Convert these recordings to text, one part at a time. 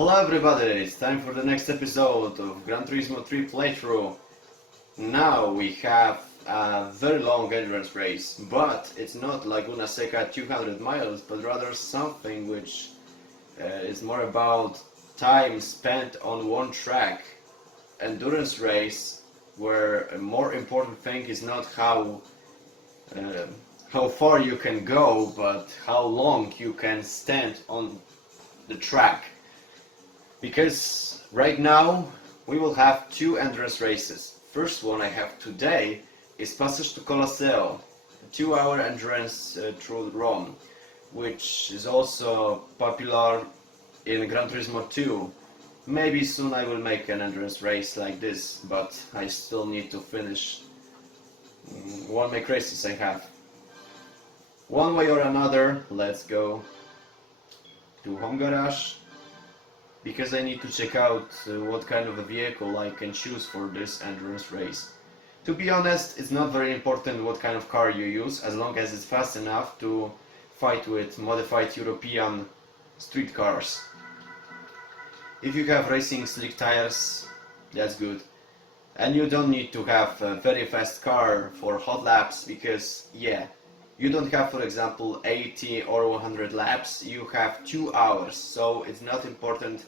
Hello everybody, it's time for the next episode of Gran Turismo 3 playthrough. Now we have a very long endurance race, but it's not Laguna Seca 200 miles, but rather something which is more about time spent on one track. Endurance race, where a more important thing is not how far you can go, but how long you can stand on the track. Because right now we will have two endurance races. First one I have today is Passage to Colosseo, a 2-hour endurance through Rome, which is also popular in Gran Turismo 2. Maybe soon I will make an endurance race like this, but I still need to finish one make races I have. One way or another, let's go to home garage, because I need to check out what kind of a vehicle I can choose for this endurance race. To be honest, it's not very important what kind of car you use, as long as it's fast enough to fight with modified European street cars. If you have racing slick tires, that's good. And you don't need to have a very fast car for hot laps, because you don't have, for example, 80 or 100 laps, you have 2 hours, so it's not important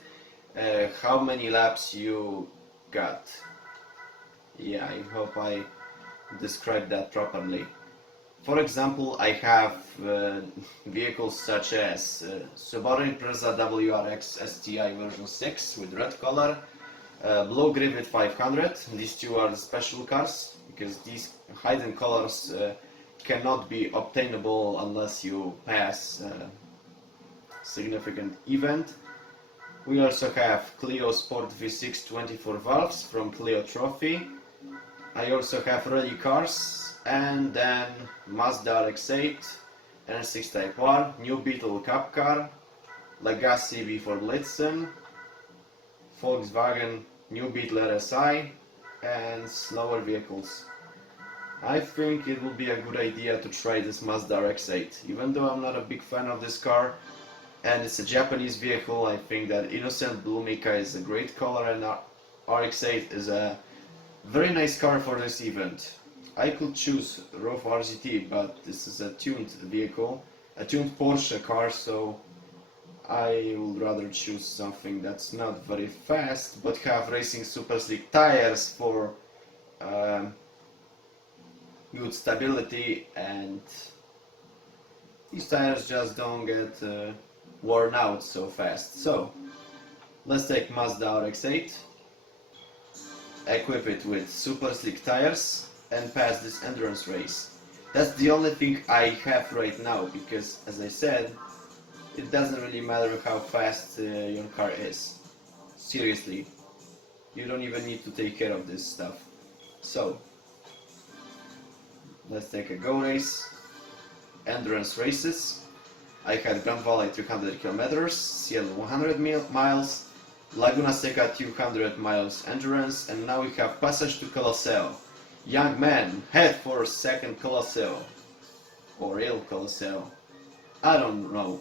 how many laps you got. I hope I described that properly. For example, I have vehicles such as Subaru Impreza WRX STI version 6 with red color, Blue Grivet 500, these two are the special cars, because these hidden colors cannot be obtainable unless you pass a significant event. We also have Clio Sport V6 24 valves from Clio Trophy. I also have rally cars, and then Mazda RX-8, N6 Type R, New Beetle Cup car, Legacy V4 Blitzen, Volkswagen New Beetle RSI, and slower vehicles. I think it will be a good idea to try this Mazda RX-8. Even though I'm not a big fan of this car, and it's a Japanese vehicle, I think that Innocent Blue Mika is a great color, and RX-8 is a very nice car for this event. I could choose ROV RGT, but this is a tuned vehicle, a tuned Porsche car, so I would rather choose something that's not very fast, but have racing super slick tires for good stability, and these tires just don't get worn out so fast. So let's take Mazda RX-8, equip it with super slick tires, and pass this endurance race. That's the only thing I have right now, because as I said, it doesn't really matter how fast your car is. Seriously, you don't even need to take care of this stuff. So let's take a go race. Endurance races. I had Grand Valley 300 kilometers, Ciel 100 miles, Laguna Seca 200 miles endurance, and now we have Passage to Colosseo. Young man, head for second Colosseo. Or Il Colosseo. I don't know.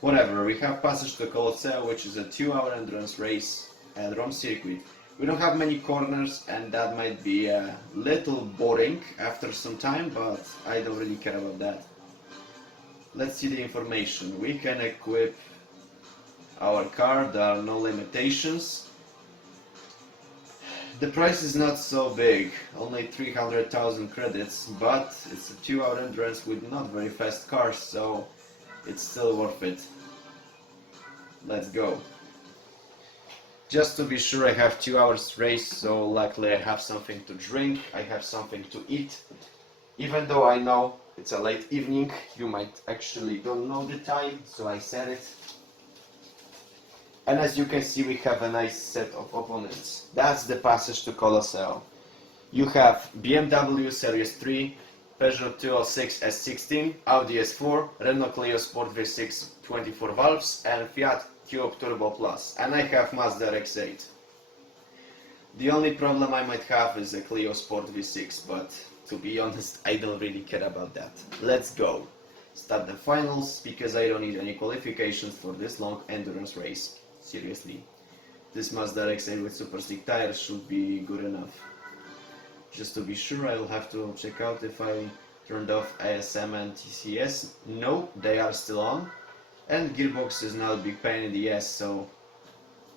Whatever, we have Passage to Colosseo, which is a 2-hour endurance race at Rome circuit. We don't have many corners, and that might be a little boring after some time, but I don't really care about that. Let's see the information. We can equip our car, there are no limitations. The price is not so big, only 300,000 credits, but it's a 2-hour endurance with not very fast cars, so it's still worth it. Let's go. Just to be sure, I have 2 hours race, so luckily I have something to drink, I have something to eat. Even though I know it's a late evening, you might actually don't know the time, so I said it. And as you can see, we have a nice set of opponents. That's the Passage to Colosseo. You have BMW Series 3, Peugeot 206 S16, Audi S4, Renault Clio Sport V6 24 valves, and Fiat Cube Turbo Plus. And I have Mazda RX-8. The only problem I might have is a Clio Sport V6, but to be honest, I don't really care about that. Let's go. Start the finals, because I don't need any qualifications for this long endurance race. seriously. This Mazda RX-8 with super slick tires should be good enough. Just to be sure, I'll have to check out if I turned off ASM and TCS. No, they are still on. And gearbox is not a big pain in the ass, so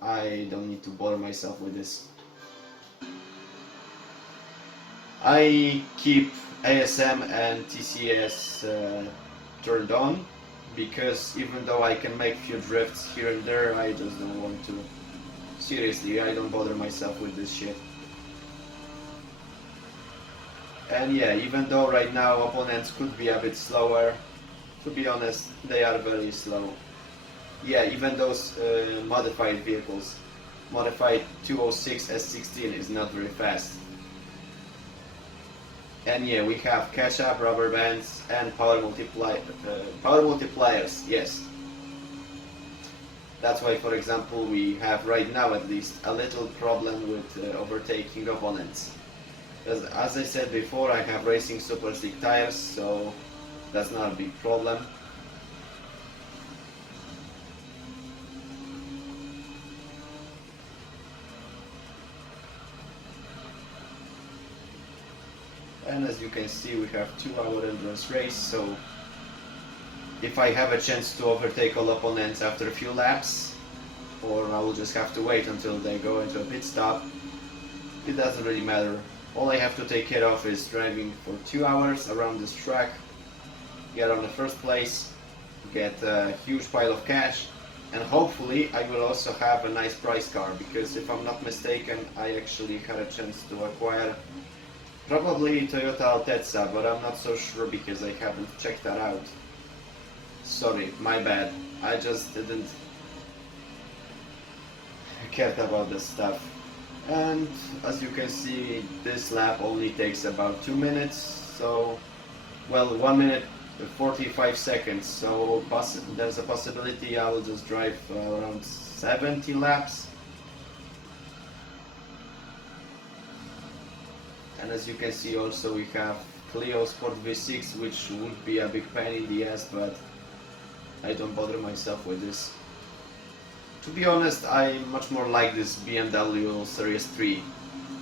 I don't need to bother myself with this. I keep ASM and TCS turned on because even though I can make few drifts here and there, I just don't want to. Seriously, I don't bother myself with this shit. And yeah, even though right now opponents could be a bit slower, to be honest, they are very slow. Yeah, even those modified vehicles. Modified 206 S16 is not very fast. And yeah, we have catch-up, rubber bands, and power multipliers, yes. That's why, for example, we have right now at least a little problem with overtaking opponents. As I said before, I have racing super slick tires, so that's not a big problem. And as you can see, we have 2-hour endurance race, so if I have a chance to overtake all opponents after a few laps, or I will just have to wait until they go into a pit stop, it doesn't really matter. All I have to take care of is driving for 2 hours around this track, get on the first place, get a huge pile of cash, and hopefully I will also have a nice prize car, because if I'm not mistaken, I actually had a chance to acquire probably Toyota Altezza, but I'm not so sure because I haven't checked that out. Sorry, my bad. I just didn't care about this stuff. And as you can see, this lap only takes about 2 minutes, so, well, 1 minute 45 seconds, so there's a possibility I will just drive around 70 laps. And as you can see also, we have Clio Sport V6, which would be a big pain in the ass, but I don't bother myself with this. To be honest, I much more like this BMW Series 3.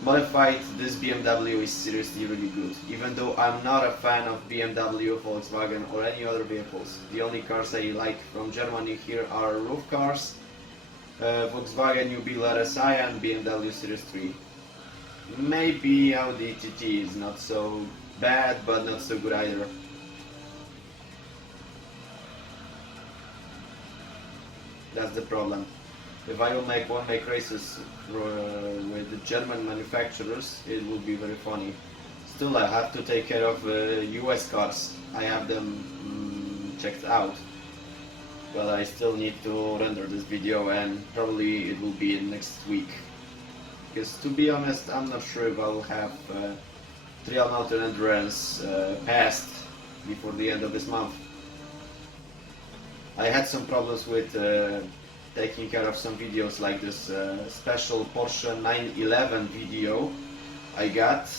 Modified, this BMW is seriously really good. Even though I'm not a fan of BMW, Volkswagen or any other vehicles. The only cars I like from Germany here are roof cars, Volkswagen New Beetle RSI and BMW Series 3. Maybe Audi TT is not so bad, but not so good either. That's the problem. If I will make races with the German manufacturers, it will be very funny. Still, I have to take care of US cars. I have them checked out, but I still need to render this video, and probably it will be next week. Because to be honest, I'm not sure if I will have Trial Mountain Endurance passed before the end of this month. I had some problems with taking care of some videos, like this special Porsche 911 video I got.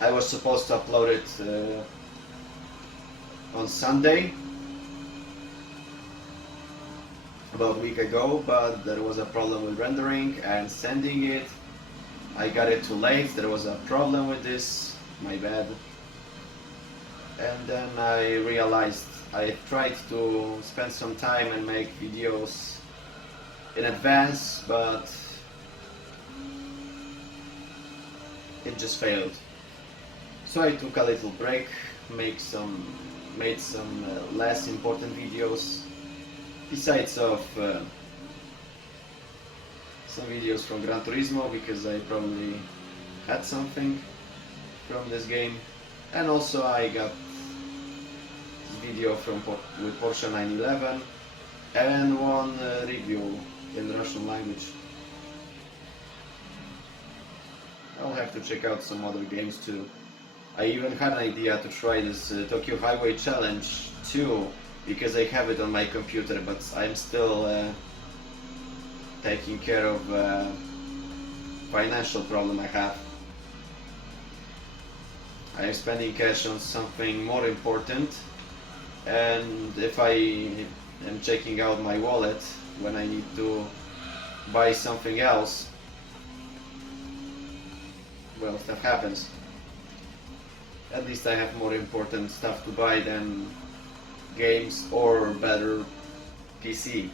I was supposed to upload it on Sunday, about a week ago, but there was a problem with rendering and sending it. I got it too late, there was a problem with this, my bad. And then I realized I tried to spend some time and make videos in advance, but it just failed. So I took a little break, made some less important videos, besides of some videos from Gran Turismo, because I probably had something from this game, and also I got this video with Porsche 911 and one review in Russian language. I'll have to check out some other games too. I even had an idea to try this Tokyo Highway Challenge too, because I have it on my computer, but I'm still taking care of financial problem I have. I am spending cash on something more important, and if I am checking out my wallet, when I need to buy something else, well, stuff happens. At least I have more important stuff to buy than games or better PC.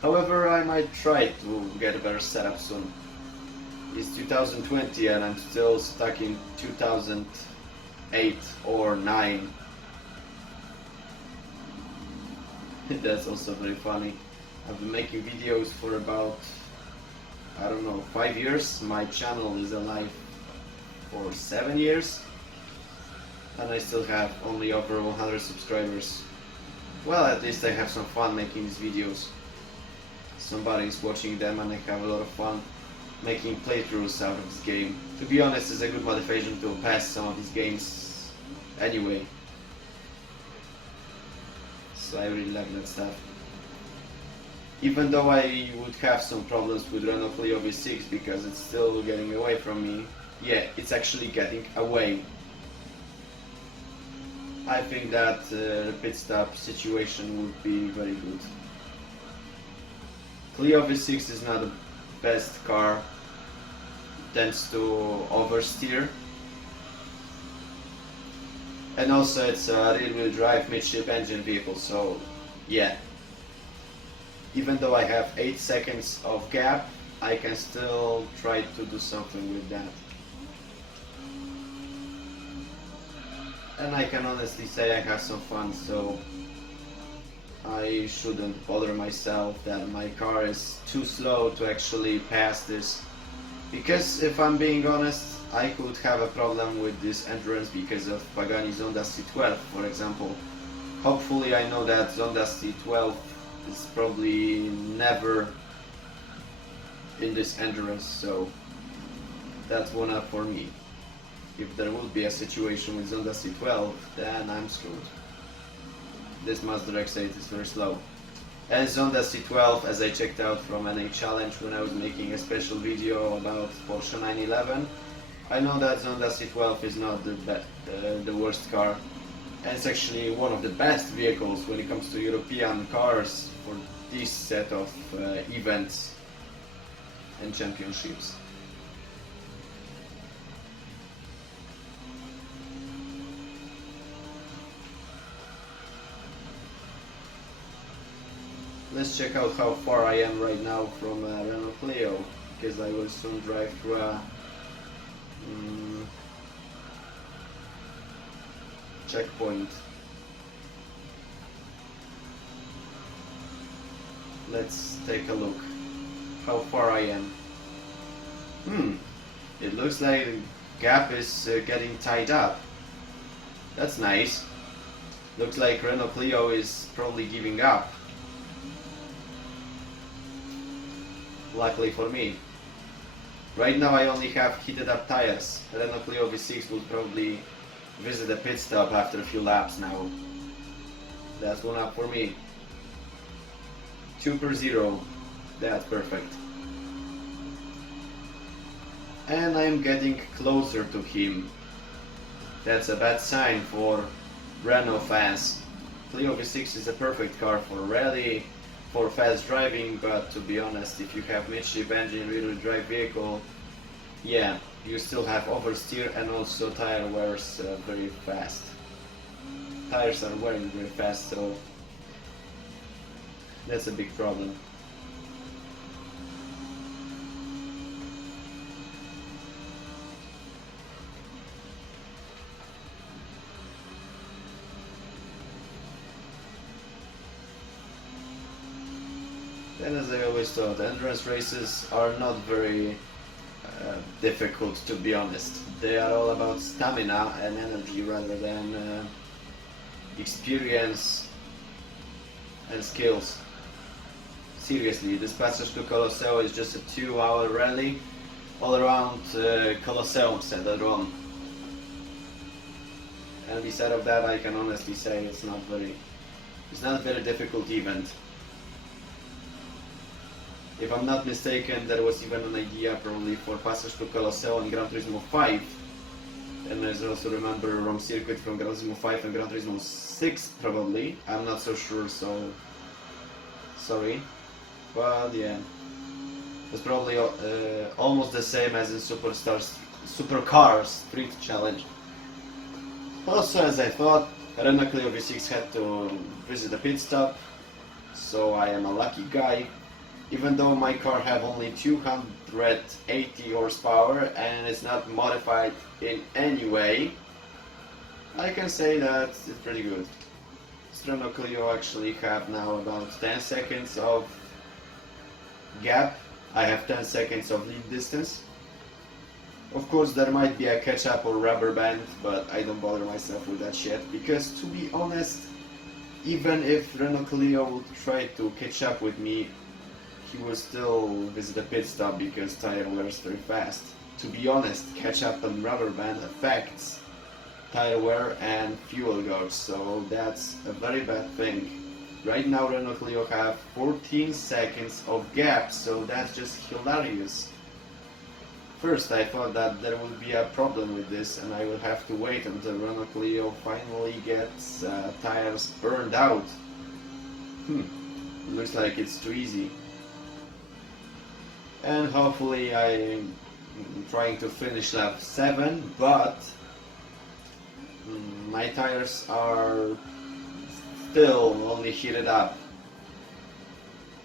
However, I might try to get a better setup soon. It's 2020 and I'm still stuck in 2008 or 9. That's also very funny. I've been making videos for about, I don't know, 5 years. My channel is alive for 7 years. And I still have only over 100 subscribers. Well, at least I have some fun making these videos. Somebody's watching them and I have a lot of fun making playthroughs out of this game. To be honest, it's a good motivation to pass some of these games anyway. So I really like that stuff. Even though I would have some problems with Renault Clio V6 because it's still getting away from me. Yeah, it's actually getting away. I think that the pit stop situation would be very good. Clio V6 is not the best car, tends to oversteer, and also it's a rear-wheel drive midship engine vehicle, so yeah. Even though I have 8 seconds of gap, I can still try to do something with that. And I can honestly say I have some fun, so I shouldn't bother myself that my car is too slow to actually pass this. Because if I'm being honest, I could have a problem with this endurance because of Pagani's Zonda C12, for example. Hopefully I know that Zonda C12 is probably never in this endurance, so that's one up for me. If there would be a situation with Zonda C12, then I'm screwed. This Mazda RX-8 is very slow. And Zonda C12, as I checked out from NA Challenge when I was making a special video about Porsche 911, I know that Zonda C12 is not the worst car. And it's actually one of the best vehicles when it comes to European cars for this set of events and championships. Let's check out how far I am right now from Renault Clio, because I will soon drive through a checkpoint. Let's take a look how far I am. It looks like the gap is getting tied up. That's nice. Looks like Renault Clio is probably giving up. Luckily for me. Right now I only have heated up tires. Renault Clio V6 will probably visit a pit stop after a few laps now. That's one up for me. 2/0. That's perfect. And I'm getting closer to him. That's a bad sign for Renault fans. Clio V6 is a perfect car for rally, for fast driving, but to be honest, if you have midship engine rear-wheel drive vehicle, yeah, you still have oversteer and also tire wears very fast. Tires are wearing very fast, so that's a big problem. And as I always thought, endurance races are not very difficult, to be honest. They are all about stamina and energy rather than experience and skills. Seriously, this passage to Colosseo is just a 2-hour rally all around Colosseo set at Rome. And beside of that, I can honestly say it's not a very difficult event. If I'm not mistaken, there was even an idea probably for Passage to Colosseo in Gran Turismo 5. And I also remember Rome Circuit from Gran Turismo 5 and Gran Turismo 6 probably. I'm not so sure, so sorry. but yeah, it's probably almost the same as in Supercars Street Challenge. Also, as I thought, Renault Clio V6 had to visit a pit stop, so I am a lucky guy. Even though my car have only 280 horsepower and it's not modified in any way, I can say that it's pretty good. This Renault Clio actually have now about 10 seconds of gap. I have 10 seconds of lead distance. Of course there might be a catch-up or rubber band, but I don't bother myself with that shit, because to be honest, even if Renault Clio would try to catch up with me, he will still visit a pit stop because tire wears very fast. To be honest, catch-up and rubber band affects tire wear and fuel gauge, so that's a very bad thing. Right now Renault Clio have 14 seconds of gap, so that's just hilarious. First I thought that there would be a problem with this and I will have to wait until Renault Clio finally gets tires burned out. Looks like it's too easy. And hopefully I'm trying to finish lap 7, but my tires are still only heated up.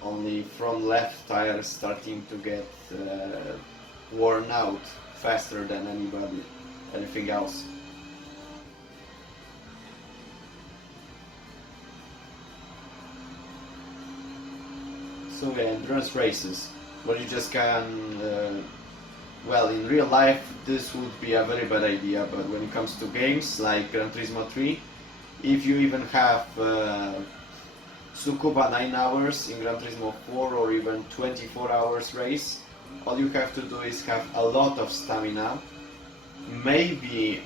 Only front left tires starting to get worn out faster than anything else. So yeah, endurance races, where you just can, well, in real life this would be a very bad idea, but when it comes to games like Gran Turismo 3, if you even have Tsukuba 9 hours in Gran Turismo 4 or even 24 hours race, all you have to do is have a lot of stamina, maybe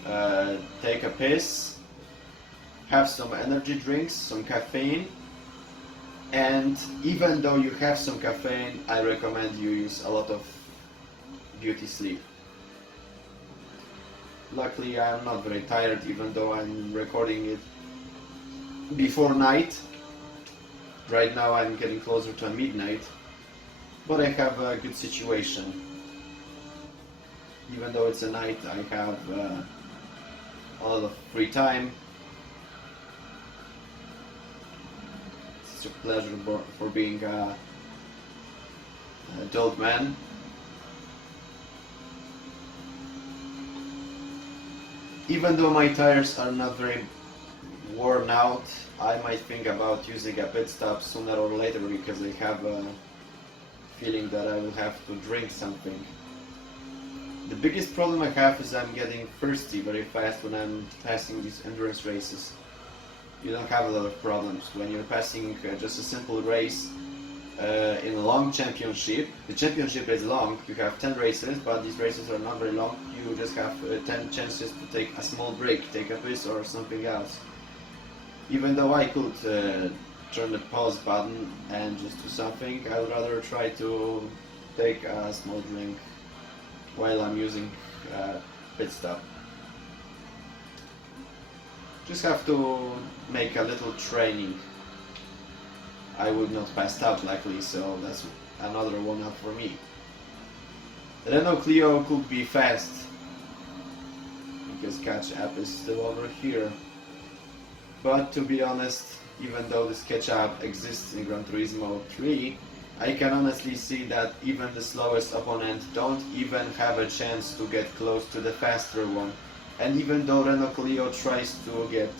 take a piss, have some energy drinks, some caffeine, and even though you have some caffeine, I recommend you use a lot of beauty sleep. Luckily I'm not very tired, even though I'm recording it before night. Right now I'm getting closer to midnight, but I have a good situation. Even though it's a night, I have a lot of free time. It's a pleasure for being an adult man. Even though my tires are not very worn out, I might think about using a pit stop sooner or later, because I have a feeling that I will have to drink something. The biggest problem I have is I'm getting thirsty very fast when I'm passing these endurance races. You don't have a lot of problems when you're passing just a simple race in a long championship. The championship is long, you have 10 races, but these races are not very long. You just have 10 chances to take a small break, take a piss or something else. Even though I could turn the pause button and just do something, I would rather try to take a small drink while I'm using pit stop. Just have to make a little training. I would not pass out luckily, so that's another one up for me. The Renault Clio could be fast, because catch up is still over here. But to be honest, even though this catch up exists in Gran Turismo 3, I can honestly see that even the slowest opponent don't even have a chance to get close to the faster one. And even though Renault Clio tries to get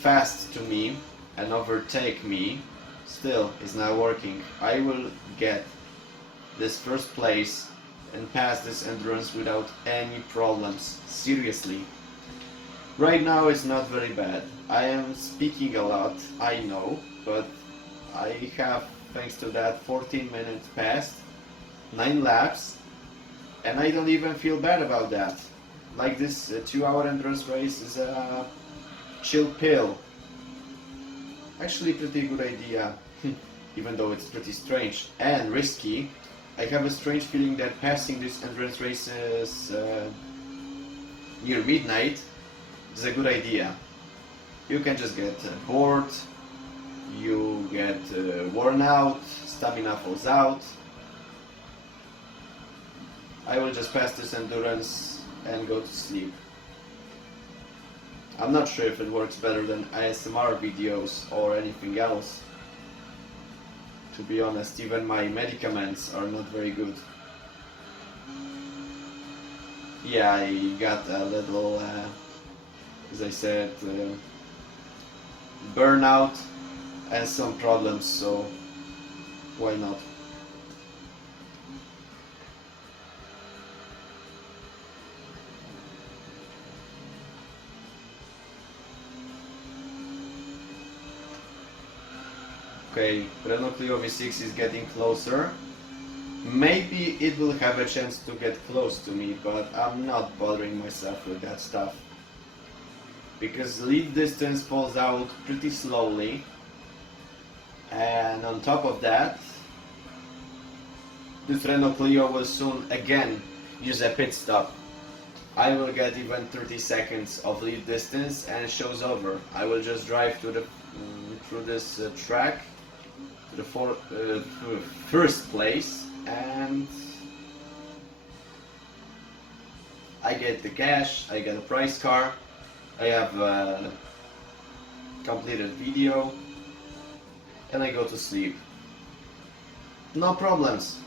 fast to me and overtake me, still it's not working. I will get this first place and pass this endurance without any problems. Seriously. Right now it's not very bad. I am speaking a lot, I know, but I have, thanks to that, 14 minutes passed, 9 laps, and I don't even feel bad about that. Like this 2-hour endurance race is a chill pill. Actually pretty good idea, even though it's pretty strange and risky. I have a strange feeling that passing these endurance races near midnight is a good idea. You can just get bored, you get worn out, stamina falls out, I will just pass this endurance and go to sleep. I'm not sure if it works better than ASMR videos or anything else. To be honest, even my medicaments are not very good. Yeah, I got a little, as I said, burnout and some problems, so why not? Okay, Renault Clio V6 is getting closer. Maybe it will have a chance to get close to me, but I'm not bothering myself with that stuff. Because lead distance falls out pretty slowly. And on top of that, this Renault Clio will soon again use a pit stop. I will get even 30 seconds of lead distance and show's over. I will just drive to the through this track to the first place, and I get the cash, I get a prize car, I have a completed video, and I go to sleep. No problems.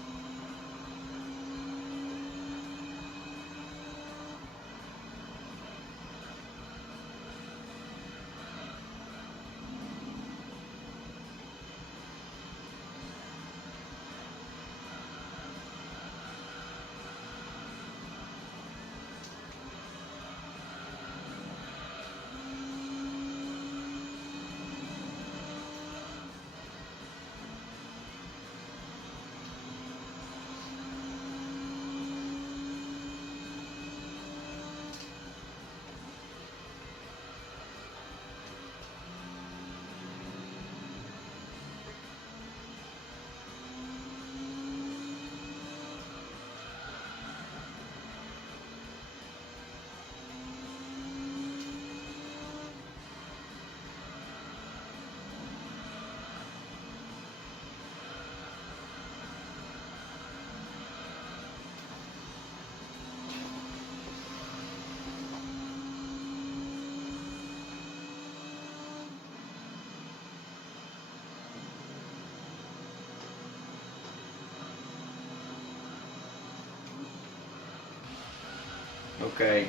Okay,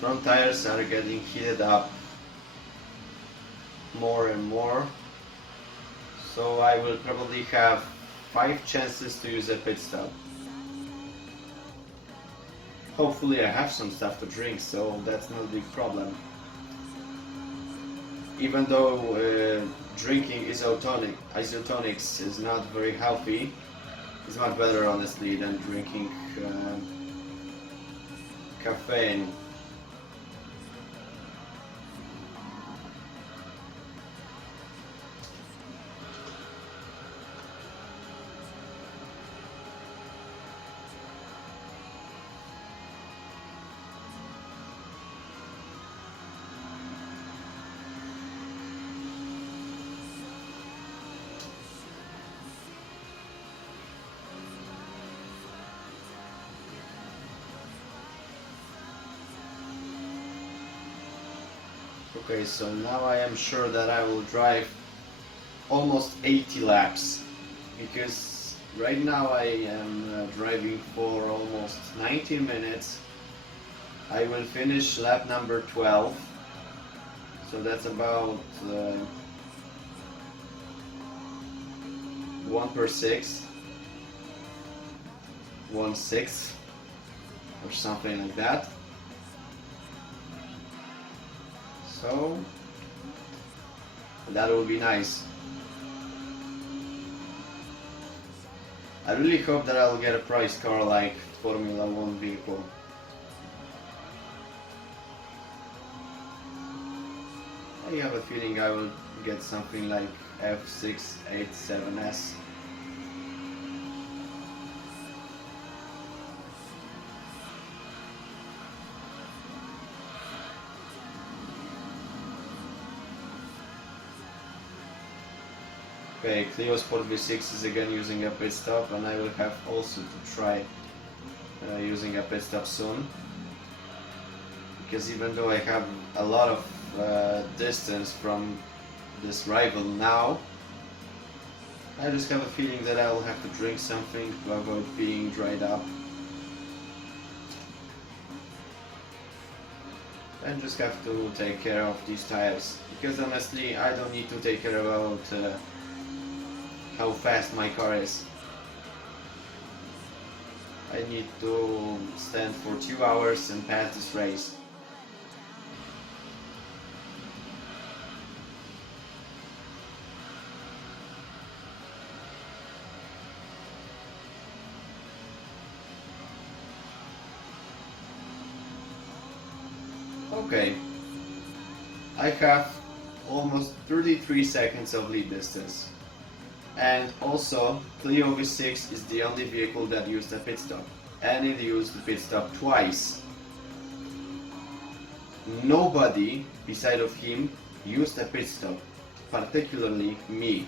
front tires are getting heated up more and more, so I will probably have 5 chances to use a pit stop. Hopefully I have some stuff to drink, so that's not a big problem. Even though drinking isotonics is not very healthy, it's much better honestly than drinking caffeine. Okay, so now I am sure that I will drive almost 80 laps, because right now I am driving for almost 90 minutes. I will finish lap number 12, so that's about 1/6, 1/6 or something like that. So that will be nice. I really hope that I'll get a prize car like Formula 1 vehicle. I have a feeling I will get something like F687S. Okay, Clio Sport V6 is again using a pit stop, and I will have also to try using a pit stop soon. Because even though I have a lot of distance from this rival now, I just have a feeling that I will have to drink something to avoid being dried up. And just have to take care of these tires, because honestly I don't need to take care about how fast my car is. I need to stand for 2 hours and pass this race. Okay, I have almost 33 seconds of lead distance. And also, Clio V6 is the only vehicle that used a pit stop. And it used the pit stop twice. Nobody beside of him used a pit stop, particularly me.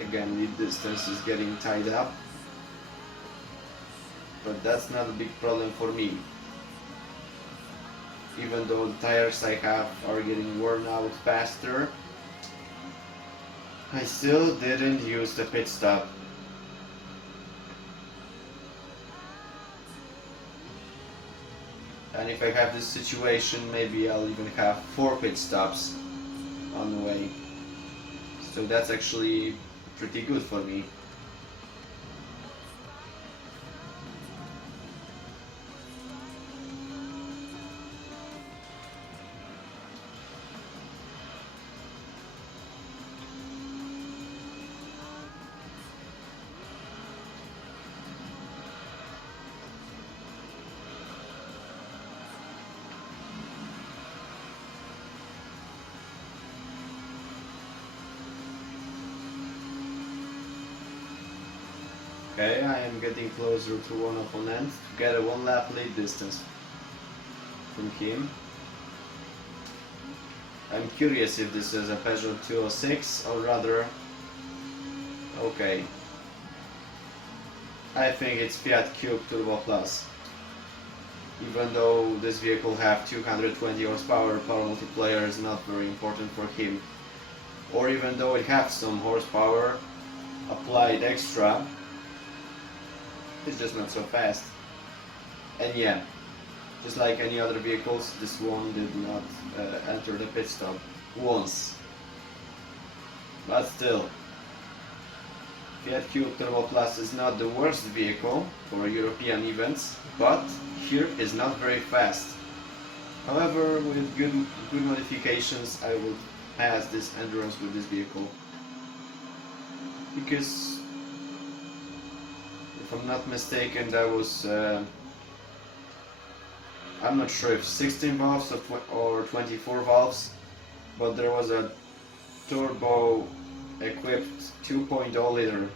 Again, lead distance is getting tied up, but that's not a big problem for me. Even though the tires I have are getting worn out faster, I still didn't use the pit stop. And if I have this situation, maybe I'll even have 4 pit stops on the way. So that's actually pretty good for me. Okay, I am getting closer to one opponent to get a 1 lap lead distance from him. I'm curious if this is a Peugeot 206 or rather... Okay. I think it's Fiat Cube Turbo Plus. Even though this vehicle have 220 horsepower, power multiplier is not very important for him. Or even though it has some horsepower applied extra, it's just not so fast. And yeah, just like any other vehicles, this one did not enter the pit stop once. But still, Fiat Cube Turbo Plus is not the worst vehicle for European events, but here is not very fast. However, with good modifications, I will pass this endurance with this vehicle. Because if I'm not mistaken, that was, I'm not sure if 16 valves or 24 valves, but there was a turbo equipped 2.0 liter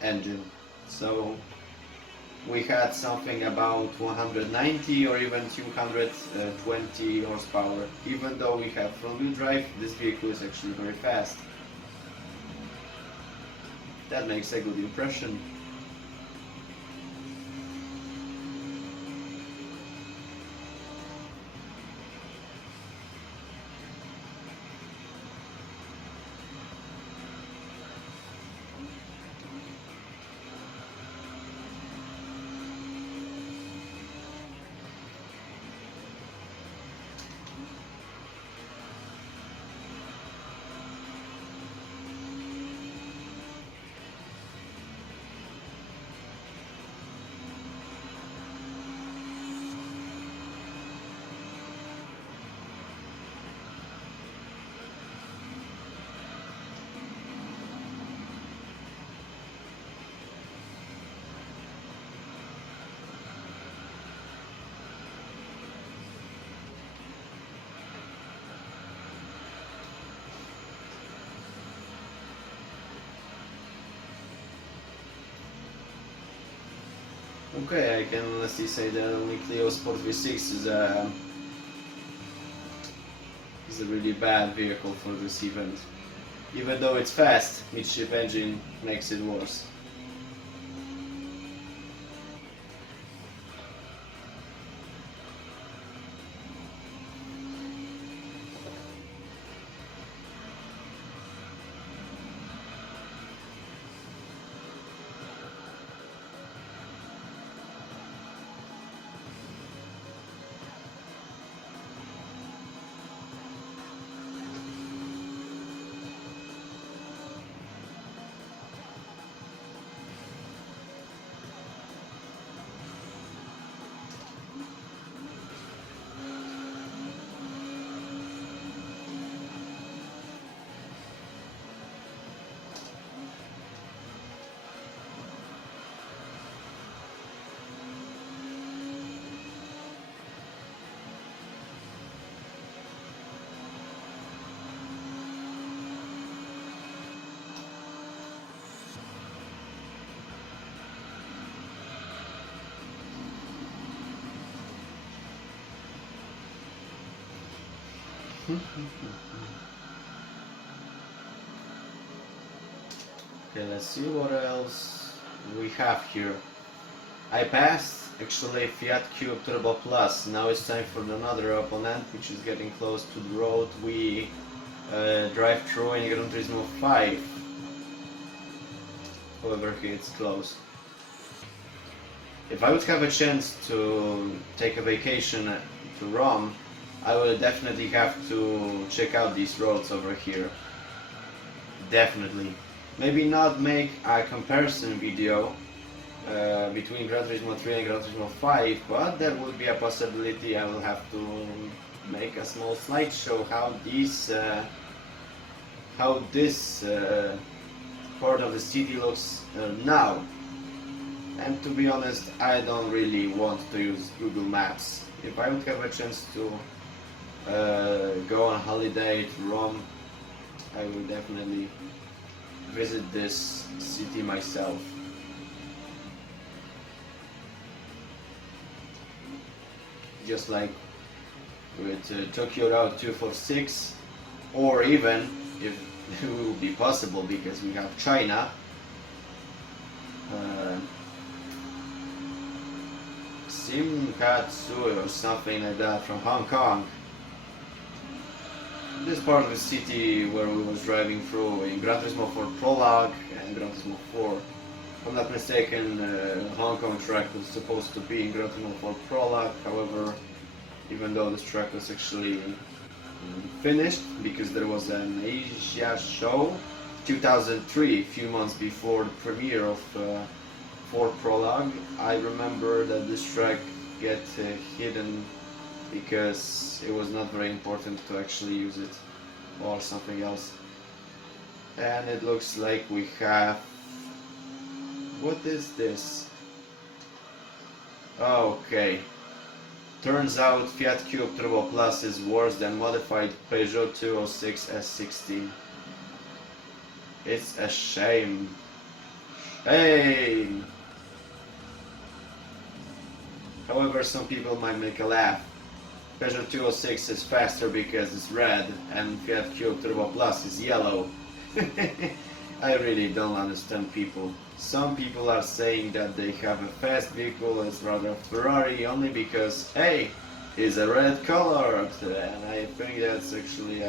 engine. So we had something about 190 or even 220 horsepower. Even though we have front wheel drive, this vehicle is actually very fast. That makes a good impression. Okay, I can honestly say that only Clio Sport V6 is a really bad vehicle for this event. Even though it's fast, midship engine makes it worse. Okay, let's see what else we have here. I passed actually Fiat Cube Turbo Plus. Now it's time for another opponent, which is getting close to the road we drive through in Gran Turismo 5. However, here it's close. If I would have a chance to take a vacation to Rome, I would definitely have to check out these roads over here. Definitely. Maybe not make a comparison video between Gran Turismo 3 and Gran Turismo 5, but there would be a possibility. I will have to make a small slideshow how this part of the city looks now. And to be honest, I don't really want to use Google Maps. If I would have a chance to go on holiday to Rome, I will definitely visit this city myself. Just like with Tokyo Route 246, or even, if it will be possible because we have China, Simkatsu or something like that from Hong Kong. This part of the city where we was driving through in Gran Turismo 4 Prologue and Gran Turismo 4. If I'm not mistaken, Hong Kong track was supposed to be in Gran Turismo 4 Prologue. However, even though this track was actually finished because there was an Asia show 2003, a few months before the premiere of 4 Prologue, I remember that this track get hidden because it was not very important to actually use it or something else. And it looks like we have... what is this? Okay. Turns out Fiat Cube Turbo Plus is worse than modified Peugeot 206 S16. It's a shame. Hey! However, some people might make a laugh. Peugeot 206 is faster because it's red and Fiat Cube Turbo Plus is yellow. I really don't understand people. Some people are saying that they have a fast vehicle as rather a Ferrari only because, hey, it's a red color, and I think that's actually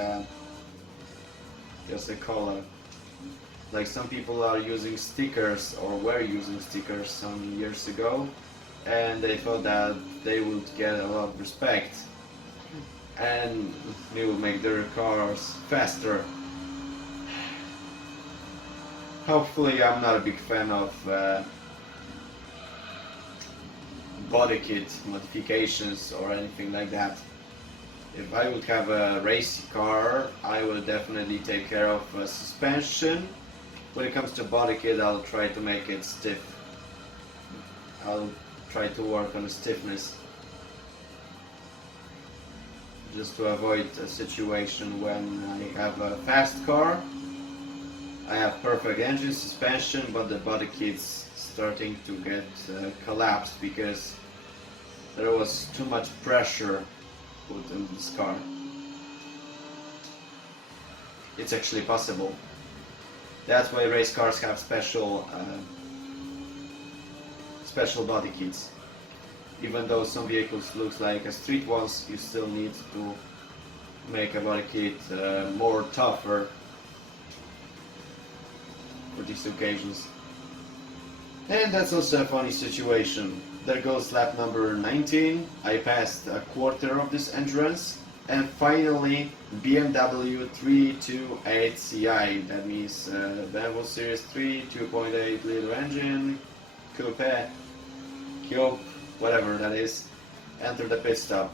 just a color. Like some people are using stickers, or were using stickers some years ago, and they thought that they would get a lot of respect and it would make their cars faster. Hopefully I'm not a big fan of body kit modifications or anything like that. If I would have a race car, I would definitely take care of suspension. When it comes to body kit, I'll try to make it stiff. I'll try to work on the stiffness, just to avoid a situation when I have a fast car. I have perfect engine suspension, but the body kit's starting to get collapsed because there was too much pressure put in this car. It's actually possible. That's why race cars have special body kits. Even though some vehicles look like a street ones, you still need to make a body kit more tougher for these occasions. And that's also a funny situation. There goes lap number 19. I passed a quarter of this endurance, and finally BMW 328 Ci. That means BMW Series 3 2.8 liter engine, coupe, whatever that is, enter the pit stop.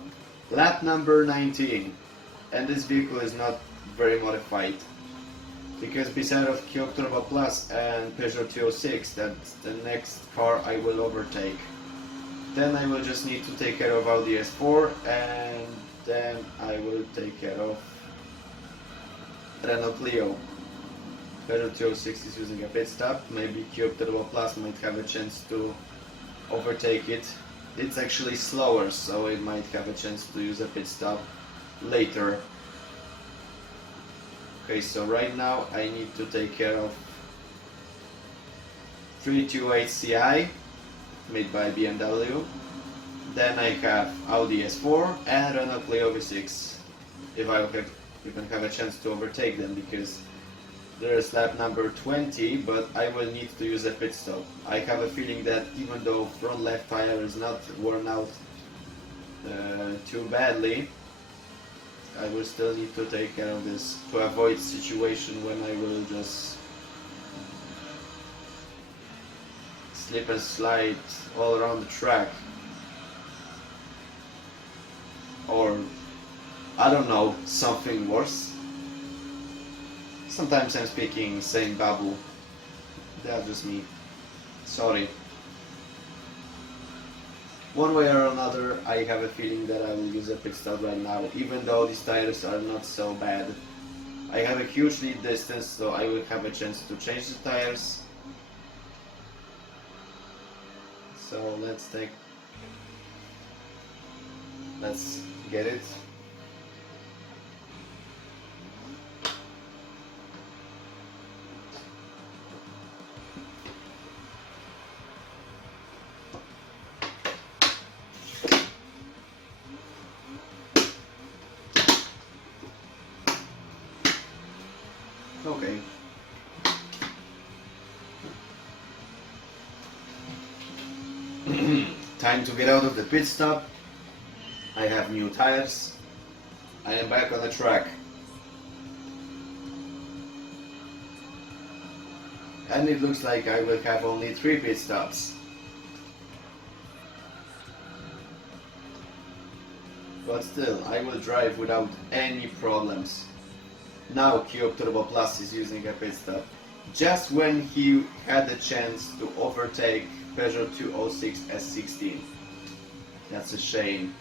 Lap number 19, and this vehicle is not very modified, because beside of Cube Turbo Plus and Peugeot 206, that's the next car I will overtake. Then I will just need to take care of Audi S4, and then I will take care of Renault Clio. Peugeot 206 is using a pit stop, maybe Cube Turbo Plus might have a chance to overtake it. It's actually slower, so it might have a chance to use a pit stop later. Okay, so right now I need to take care of 328 Ci made by BMW. Then I have Audi S4 and Renault Clio V6. If I even have a chance to overtake them, because there is lap number 20, but I will need to use a pit stop. I have a feeling that even though front left tire is not worn out too badly, I will still need to take care of this to avoid situation when I will just slip and slide all around the track. Or, I don't know, something worse. Sometimes I'm speaking same babble. That's just me. Sorry. One way or another, I have a feeling that I will use a pit stop right now, even though these tires are not so bad. I have a huge lead distance, so I will have a chance to change the tires. So let's get it. Okay. Time to get out of the pit stop. I have new tires. I am back on the track. And it looks like I will have only 3 pit stops. But still, I will drive without any problems. Now Cube Turbo Plus is using a pit stop, just when he had the chance to overtake Peugeot 206 S16. That's a shame.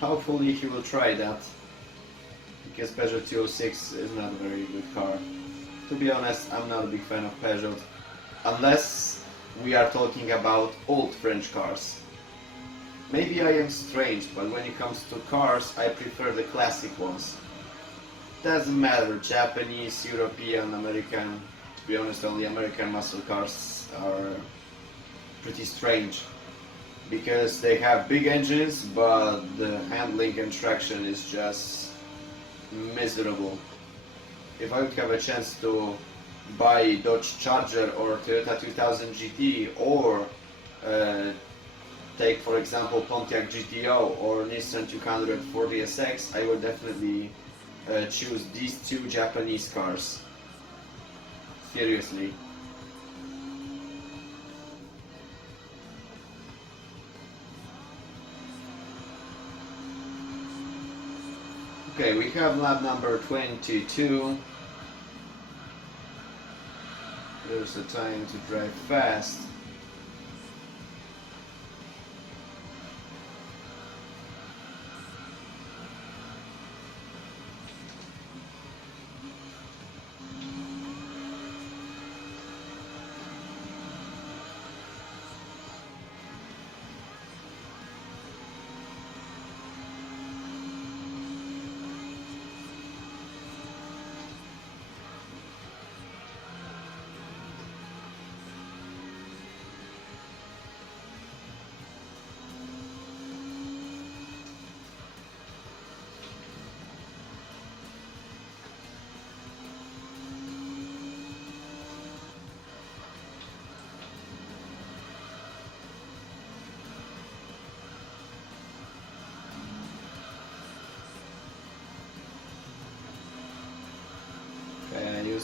Hopefully he will try that, because Peugeot 206 is not a very good car. To be honest, I'm not a big fan of Peugeot, unless we are talking about old French cars. Maybe I am strange, but when it comes to cars, I prefer the classic ones. Doesn't matter, Japanese, European, American. To be honest, only American muscle cars are pretty strange, because they have big engines, but the handling and traction is just miserable. If I would have a chance to buy Dodge Charger or Toyota 2000 GT, or take for example Pontiac GTO or Nissan 240 SX, I would definitely choose these 2 Japanese cars. Seriously. Okay, we have lap number 22. There's the time to drive fast.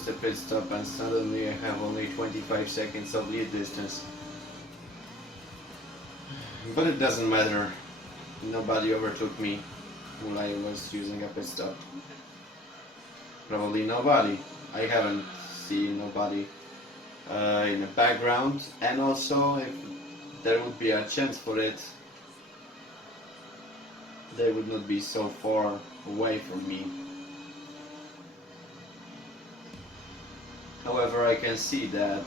just a pit stop and suddenly I have only 25 seconds of lead distance. But it doesn't matter. Nobody overtook me while I was using a pit stop. Probably nobody. I haven't seen nobody in the background, and also if there would be a chance for it, they would not be so far away from me. However, I can see that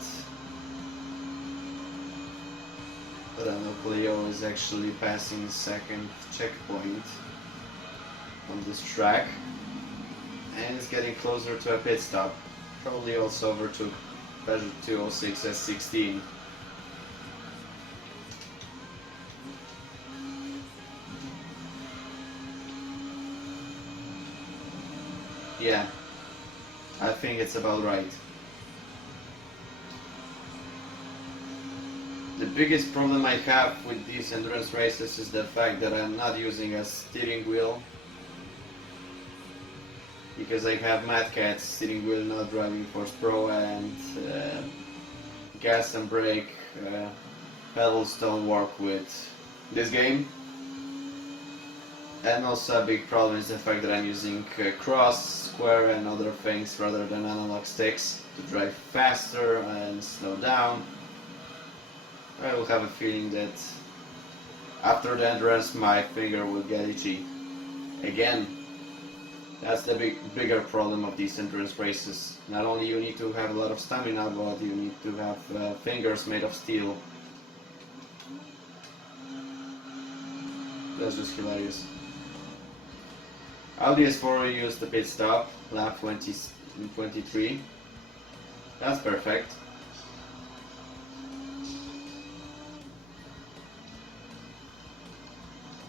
Renault Clio is actually passing the second checkpoint on this track and is getting closer to a pit stop. Probably also overtook Peugeot 206 S16. Yeah, I think it's about right. The biggest problem I have with these endurance races is the fact that I'm not using a steering wheel, because I have Mad Catz steering wheel, not driving Force Pro, and gas and brake pedals don't work with this game. And also a big problem is the fact that I'm using cross, square and other things rather than analog sticks to drive faster and slow down. I will have a feeling that after the endurance my finger will get itchy. Again, that's the bigger problem of these endurance races. Not only you need to have a lot of stamina, but you need to have fingers made of steel. That's just hilarious. Audi S4 used the pit stop, lap 23. That's perfect.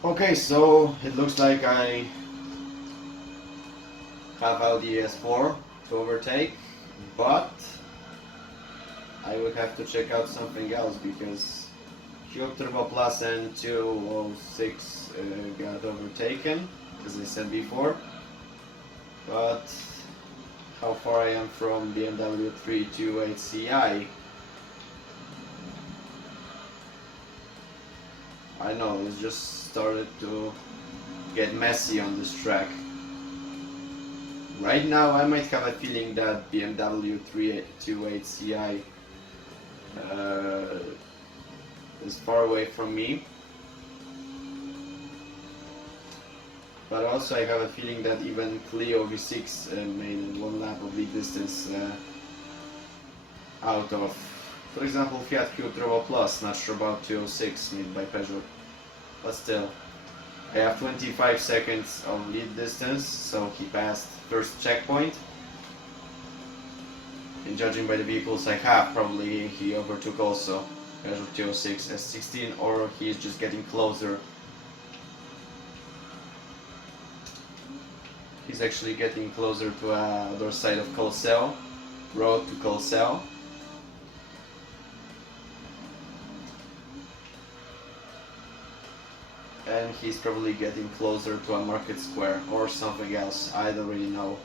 Okay, so it looks like I have Audi S4 to overtake, but I would have to check out something else because Cube Turbo Plus and 206 got overtaken, as I said before. But how far I am from BMW 328 Ci? I know, it's just started to get messy on this track. Right now I might have a feeling that BMW 328 Ci is far away from me. But also I have a feeling that even Clio V6 made one lap of lead distance out of, for example, Fiat Cube Turbo Plus. Not sure about 206 made by Peugeot, but still. I have 25 seconds of lead distance, so he passed first checkpoint. And judging by the vehicles I have, probably he overtook also Peugeot 206 S16, or he is just getting closer. He's actually getting closer to the other side of Colosseo, road to Colosseo. And he's probably getting closer to a market square or something else, I don't really know.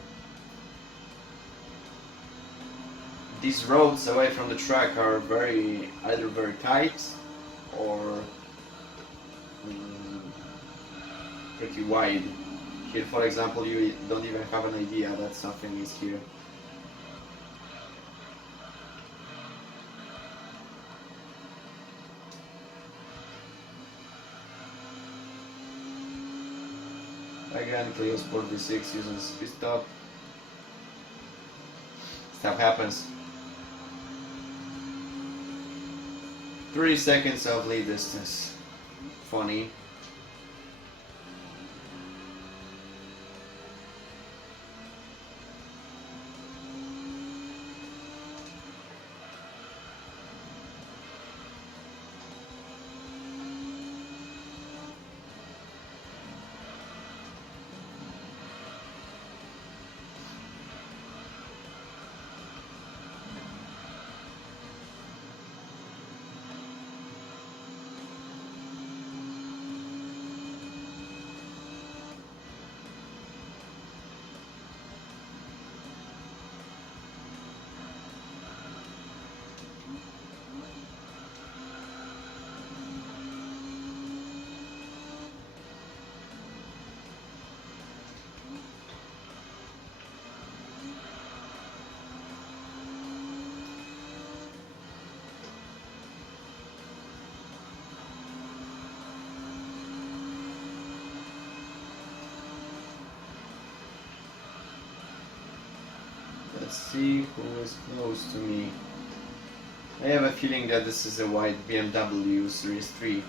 These roads away from the track are either very tight or pretty wide. Here, for example, you don't even have an idea that something is here. Again, Clio Sport V6 using speed stop. Stuff happens. 3 seconds of lead distance. Funny. Let's see who is close to me. I have a feeling that this is a white BMW Series 3.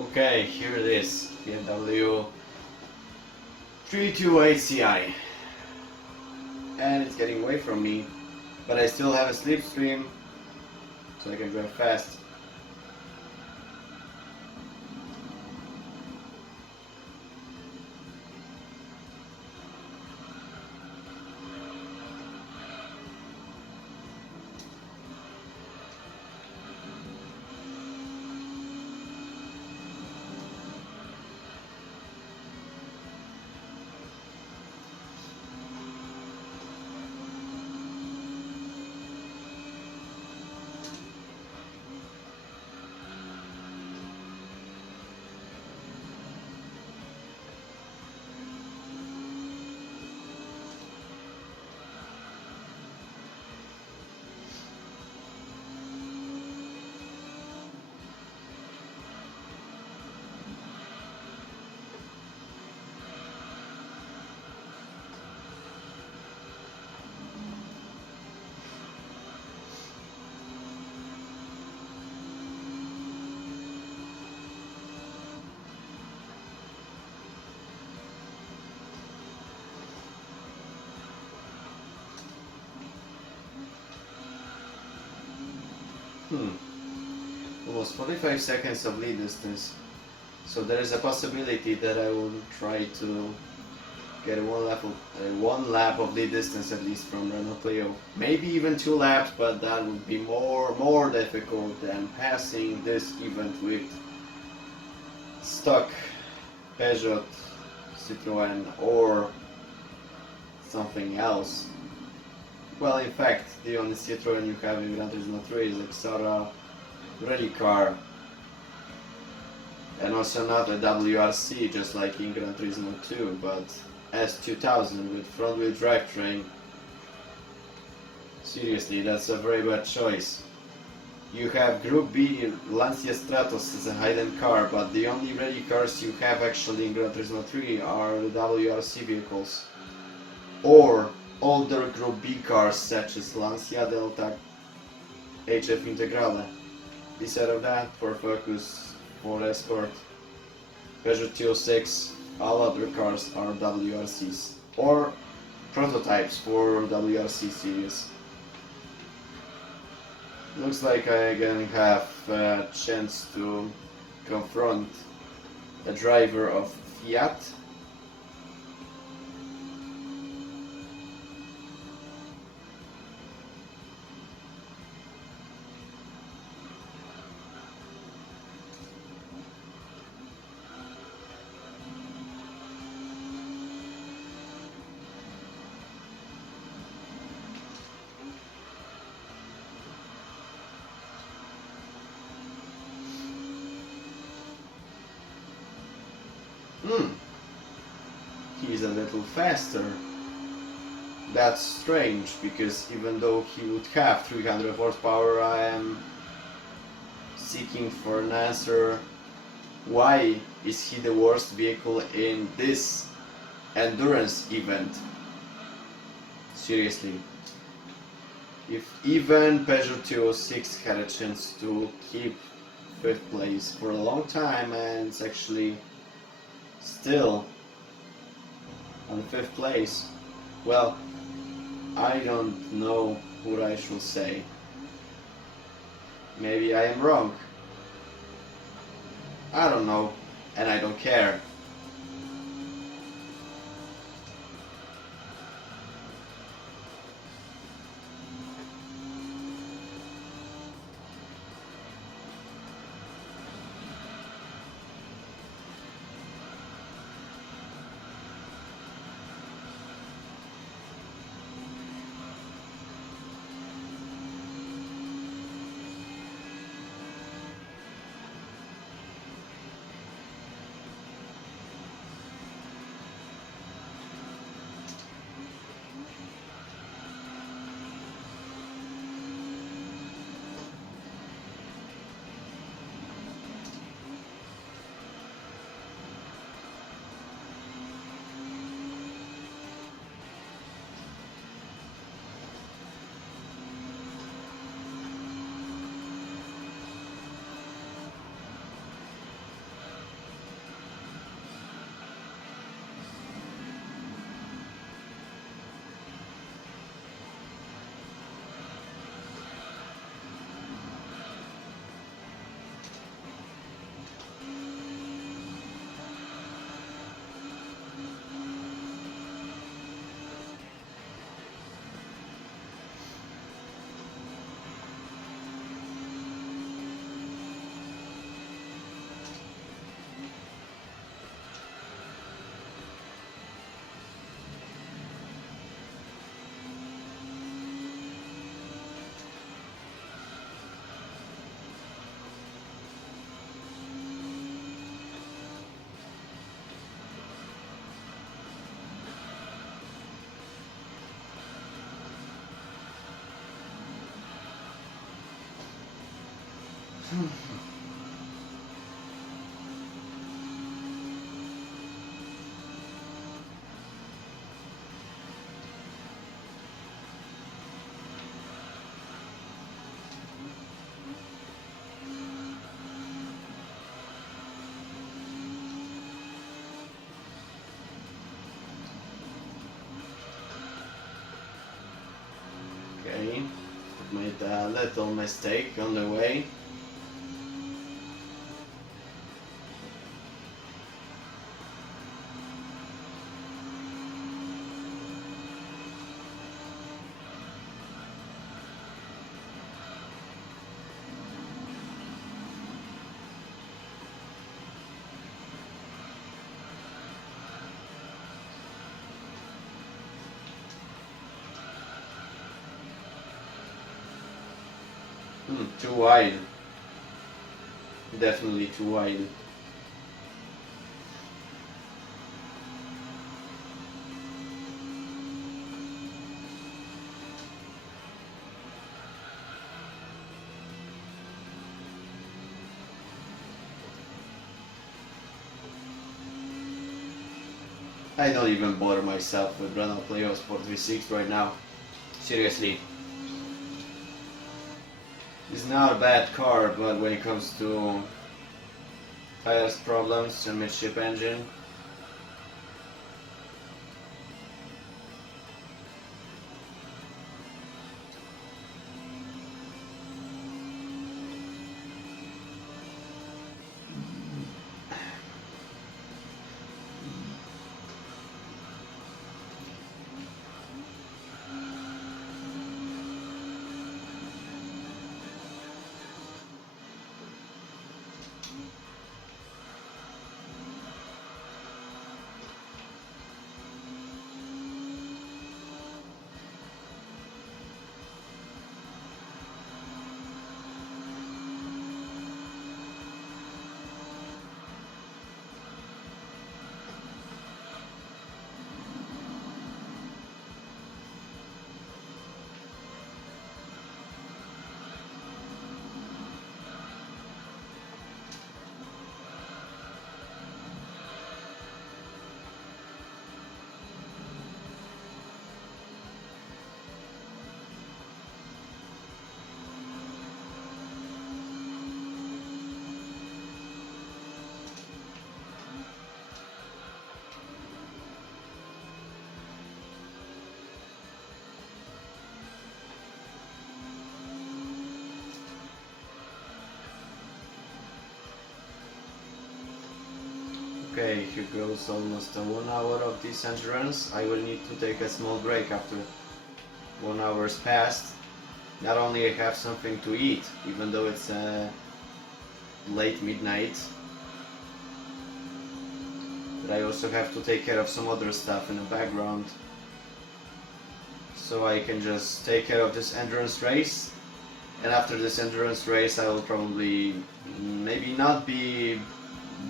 Okay, here it is, BMW 328 Ci, and it's getting away from me, but I still have a slipstream, so I can drive fast. Almost 45 seconds of lead distance, so there is a possibility that I will try to get one lap of lead distance at least from Renault Clio. Maybe even 2 laps, but that would be more difficult than passing this event with stock Peugeot, Citroën or something else. Well, in fact, the only Citroën you have in Gran Turismo 3 is Xara rally car, and also not a WRC just like in Gran Turismo 2, but S2000 with front wheel drivetrain. Seriously, that's a very bad choice. You have Group B Lancia Stratos as a Highland car, but the only rally cars you have actually in Gran Turismo 3 are the WRC vehicles, or older Group B cars such as Lancia Delta HF Integrale. Beside of that, for Focus, for Escort, Peugeot 206, all other cars are WRCs, or prototypes for WRC series. Looks like I again have a chance to confront a driver of Fiat. He's a little faster. That's strange, because even though he would have 300 horsepower, I am seeking for an answer. Why is he the worst vehicle in this endurance event? Seriously. if even Peugeot 206 had a chance to keep 5th place for a long time, and it's actually still on 5th place, well, I don't know what I should say. Maybe I am wrong. I don't know, and I don't care. Okay, made a little mistake on the way. Too wide. Definitely too wide. I don't even bother myself with Renault Clio V6 right now. Seriously. It's not a bad car, but when it comes to tires problems and midship engine, Okay, here goes almost 1 hour of this endurance. I will need to take a small break after 1 hour's passed. Not only I have something to eat, even though it's late midnight, but I also have to take care of some other stuff in the background. So I can just take care of this endurance race, and after this endurance race I will probably maybe not be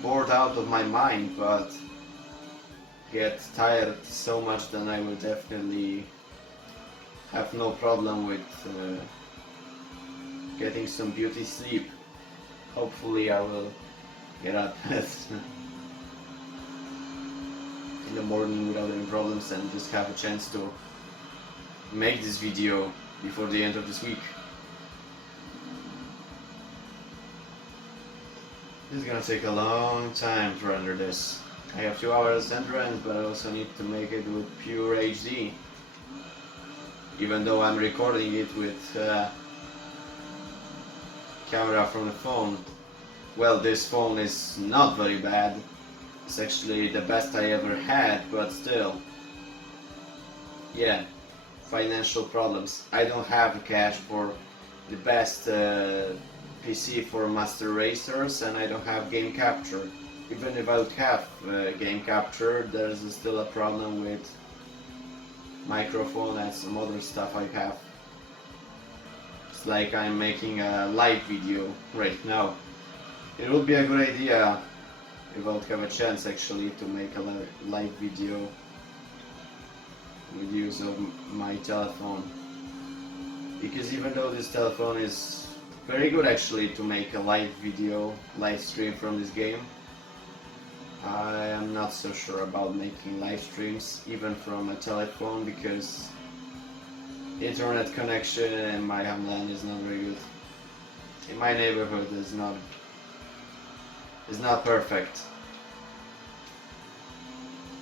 bored out of my mind, but get tired so much that I will definitely have no problem with getting some beauty sleep. Hopefully I will get up in the morning without any problems and just have a chance to make this video before the end of this week. This is gonna take a long time to render this. I have 2 hours endurance, but I also need to make it with pure HD. Even though I'm recording it with camera from the phone. Well, this phone is not very bad. It's actually the best I ever had, but still. Yeah, financial problems. I don't have the cash for the best PC for master racers, and I don't have game capture. Even if I would have game capture, there's still a problem with microphone and some other stuff I have. It's like I'm making a live video right now. It would be a good idea if I would have a chance actually to make a live video with use of my telephone. Because even though this telephone is very good actually to make a live video, live stream from this game, I am not so sure about making live streams even from a telephone, because internet connection in my homeland is not very good. In my neighborhood is not perfect.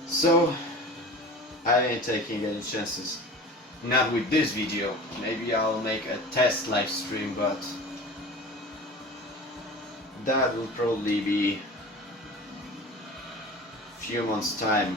So I ain't taking any chances. Not with this video. Maybe I'll make a test live stream, but that will probably be few months' time.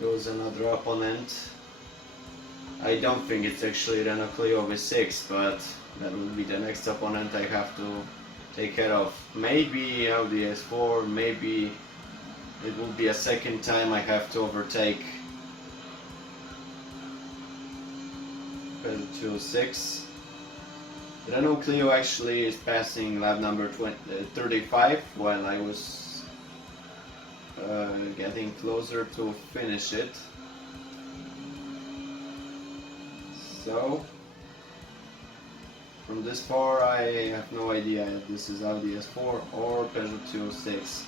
Goes another opponent. I don't think it's actually Renault Clio V6, but that will be the next opponent I have to take care of. Maybe Audi S4, maybe It will be a second time I have to overtake Peugeot 206. Renault Clio actually is passing lap number 35 while I was getting closer to finish it. So from this far I have no idea if this is Audi S4 or Peugeot 206.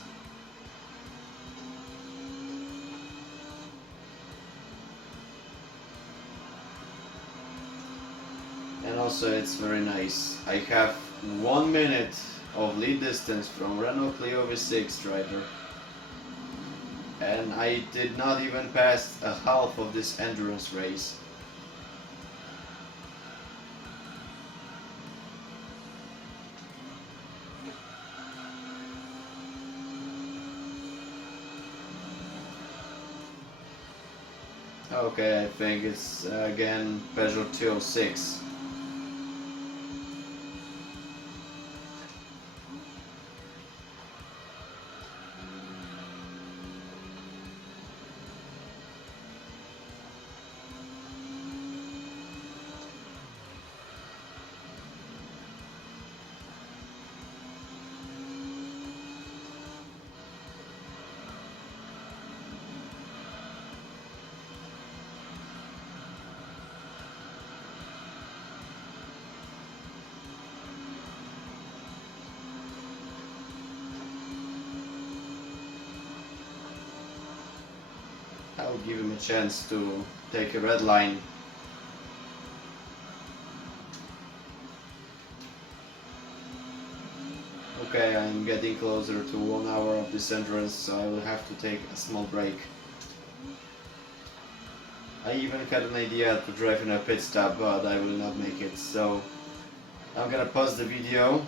And also it's very nice. I have 1 minute of lead distance from Renault Clio V6 driver. And I did not even pass a half of this endurance race. Okay, I think it's again Peugeot 206. I'll give him a chance to take a red line. Okay, I'm getting closer to 1 hour of this endurance, so I will have to take a small break. I even had an idea to drive in a pit stop, but I will not make it, so I'm gonna pause the video,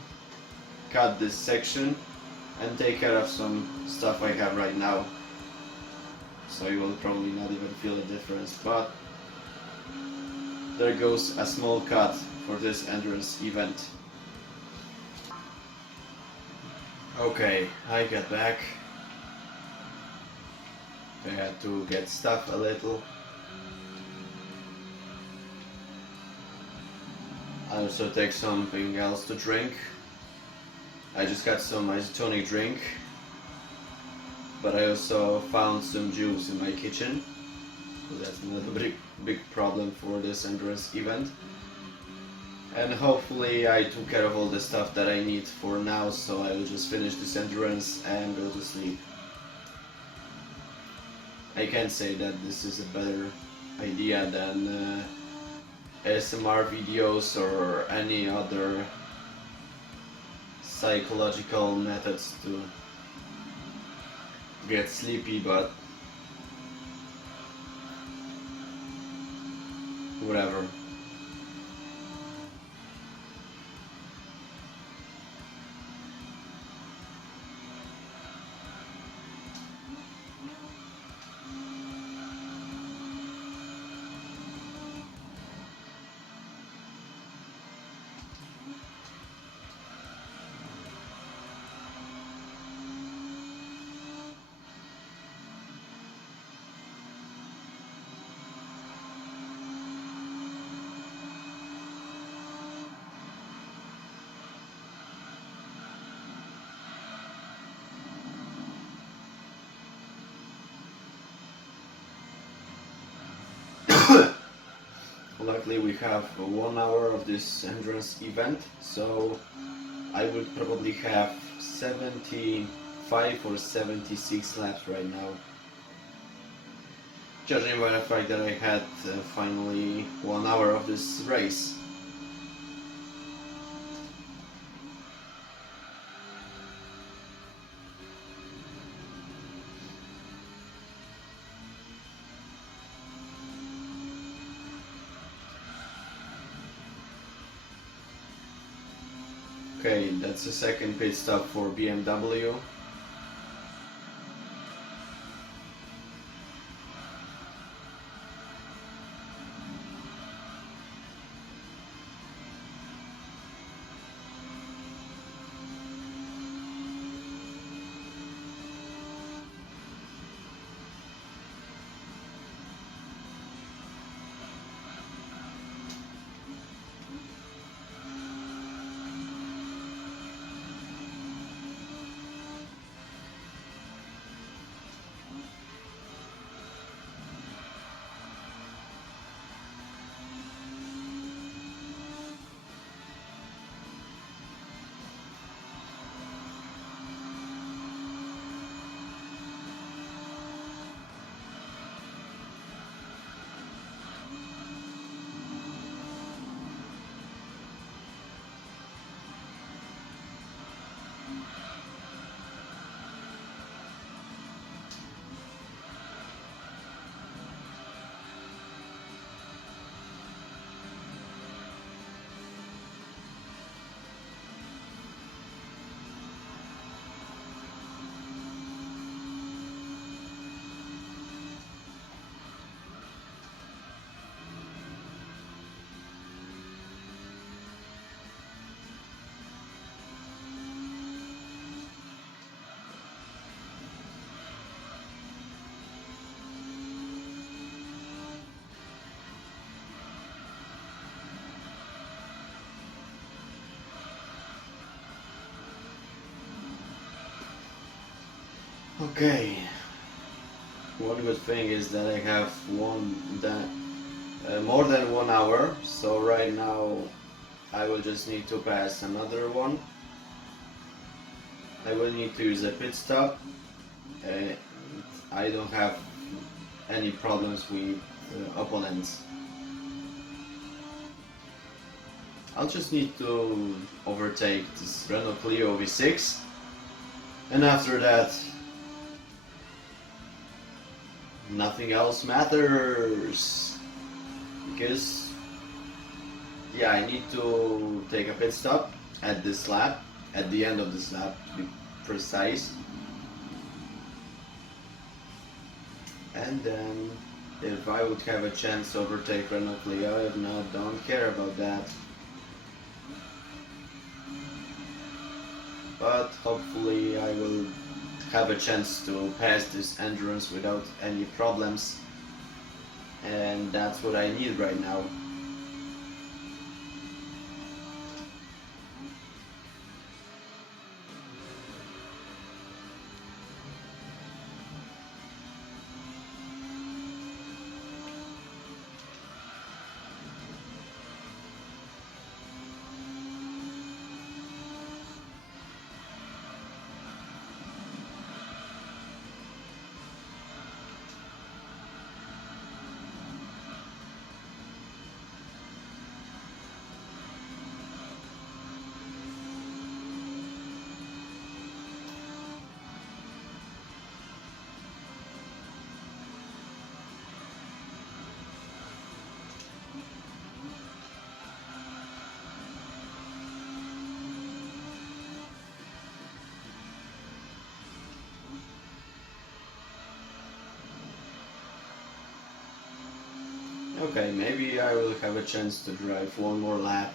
cut this section, and take care of some stuff I have right now. So you will probably not even feel a difference, but there goes a small cut for this endurance event. Okay, I got back. I had to get stuff a little. I also take something else to drink. I just got some isotonic drink, but I also found some juice in my kitchen, so that's not a big problem for this endurance event. And hopefully I took care of all the stuff that I need for now, so I will just finish this endurance and go to sleep. I can say that this is a better idea than ASMR videos or any other psychological methods to get sleepy, but whatever. Luckily we have 1 hour of this endurance event, so I would probably have 75 or 76 laps right now. Judging by the fact that I had finally 1 hour of this race. Okay, that's the second pit stop for BMW. Okay. One good thing is that I have more than 1 hour, so right now I will just need to pass another one. I will need to use a pit stop. I don't have any problems with opponents. I'll just need to overtake this Renault Clio V6, and after that nothing else matters, because yeah, I need to take a pit stop at this lap, at the end of this lap to be precise, and then if I would have a chance to overtake Renault Clio, if not, don't care about that. But hopefully I will have a chance to pass this endurance without any problems, and that's what I need right now. Okay, maybe I will have a chance to drive one more lap.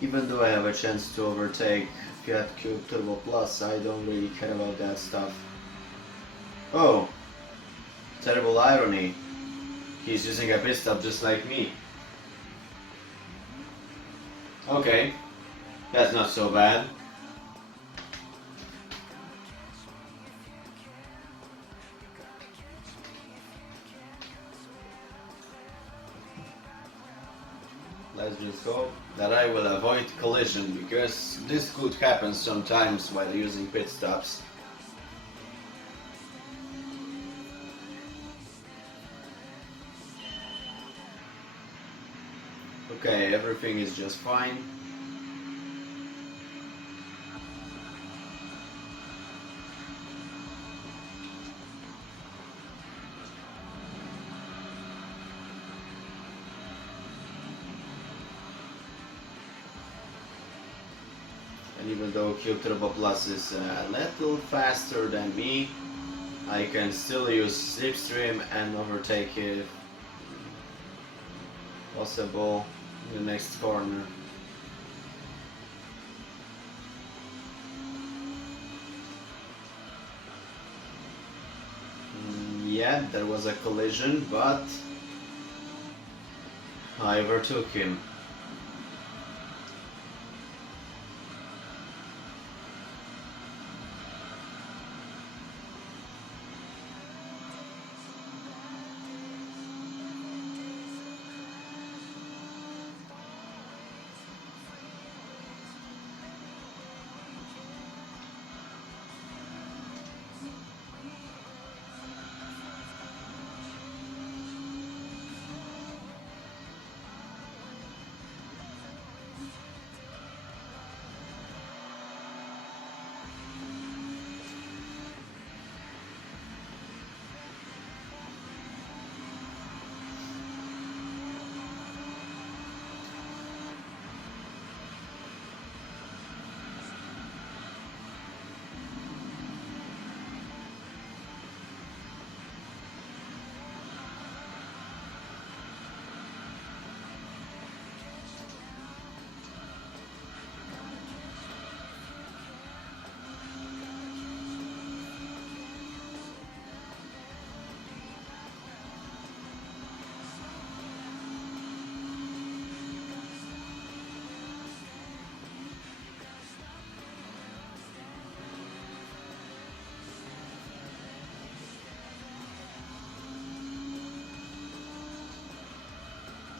Even though I have a chance to overtake Fiat Cube Turbo Plus, I don't really care about that stuff. Oh, terrible irony. He's using a pit stop just like me. Okay, that's not so bad. Let's just hope that I will avoid collision, because this could happen sometimes while using pit stops. Okay, everything is just fine. And even though Cube Turbo Plus is a little faster than me, I can still use slipstream and overtake it, possible, in the next corner. Yeah, there was a collision, but I overtook him.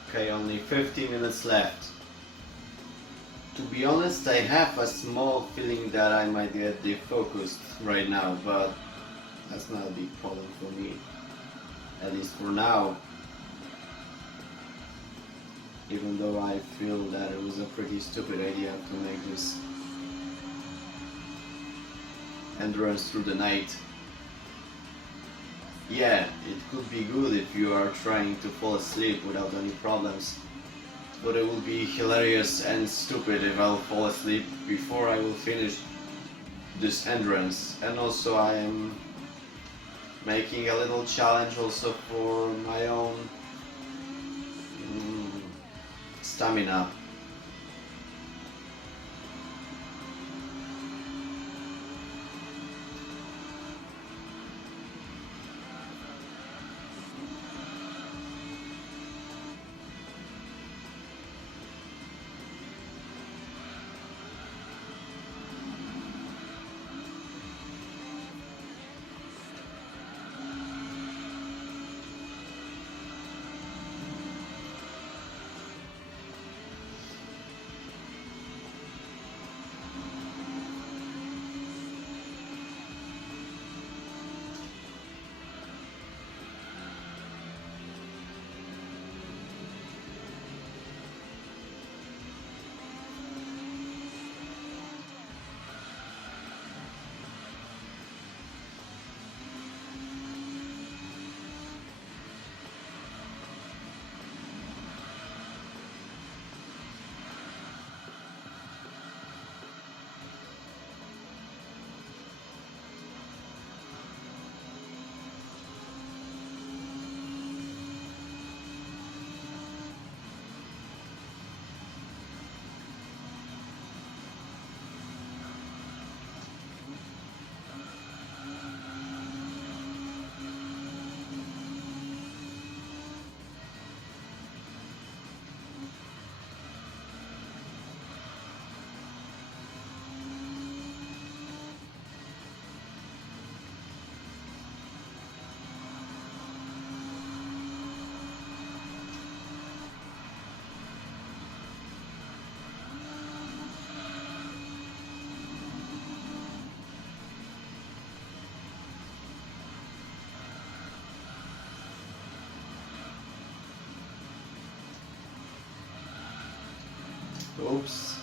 Okay, only 15 minutes left. To be honest, I have a small feeling that I might get defocused right now, but that's not a big problem for me, at least for now. Even though I feel that it was a pretty stupid idea to make this endurance through the night. Yeah, it could be good if you are trying to fall asleep without any problems, but it will be hilarious and stupid if I'll fall asleep before I will finish this endurance. And also I am making a little challenge also for my own stamina. Oops.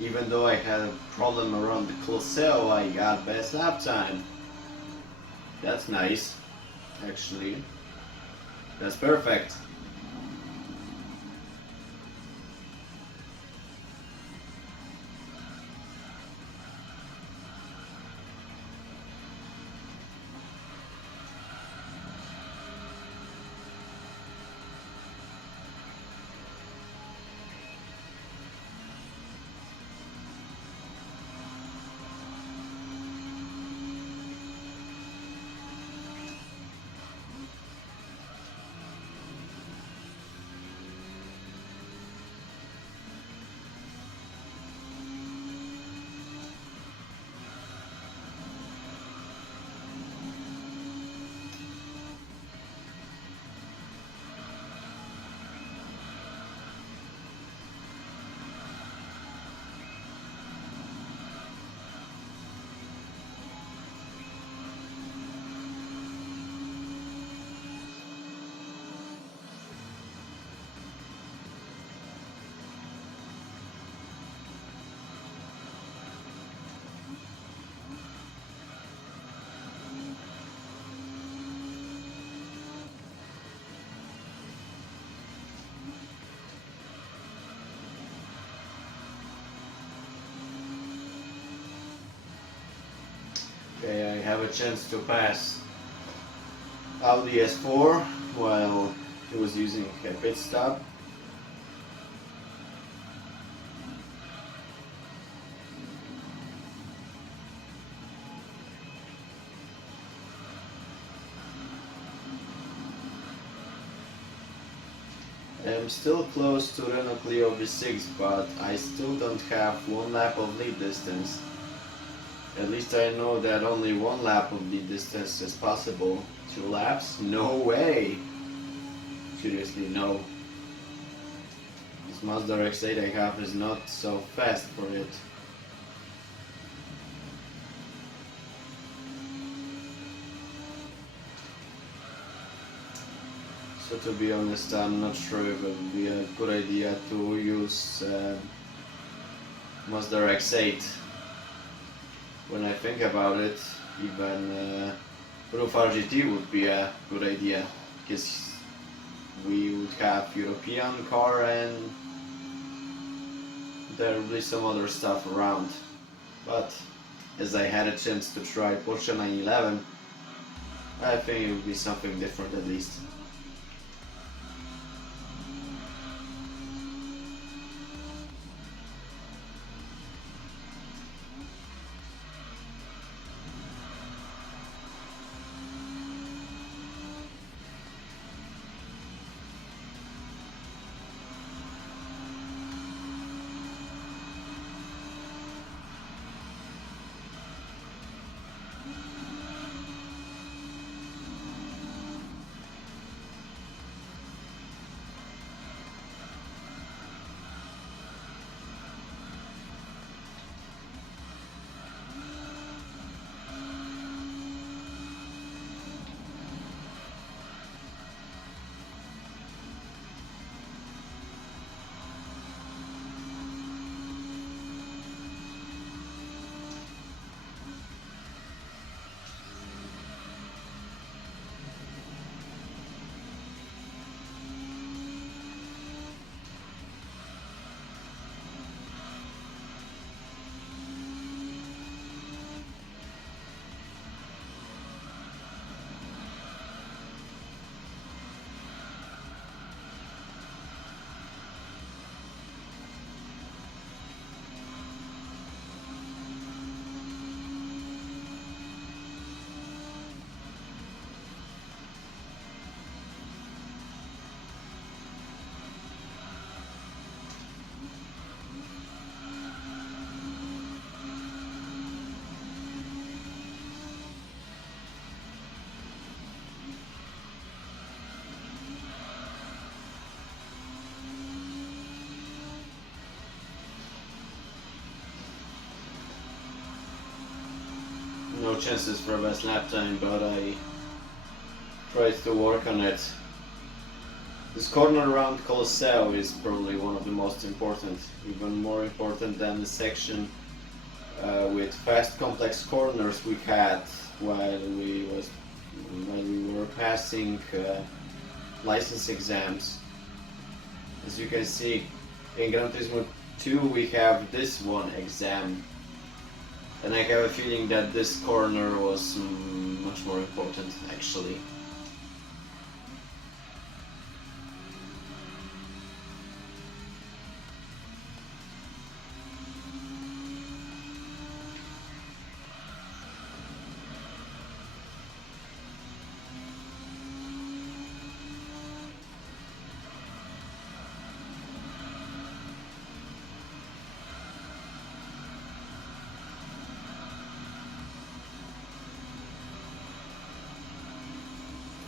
Even though I had a problem around the Colosseo, I got best lap time. That's nice, actually. That's perfect. Okay, I have a chance to pass Audi S4 while he was using a pit stop. I'm still close to Renault Clio V6, but I still don't have one lap of lead distance. At least I know that only one lap of lead distance is possible. 2 laps? No way! Seriously, no. This Mazda RX-8 I have is not so fast for it. So to be honest, I'm not sure if it would be a good idea to use Mazda RX-8. When I think about it, even Roof RGT would be a good idea, because we would have European car and there will be some other stuff around. But as I had a chance to try Porsche 911, I think it would be something different at least. No chances for best lap time, but I tried to work on it. This corner around Colosseo is probably one of the most important, even more important than the section with fast complex corners we had while we were passing license exams. As you can see, in Gran Turismo 2 we have this one exam, and I have a feeling that this corner was much more important actually.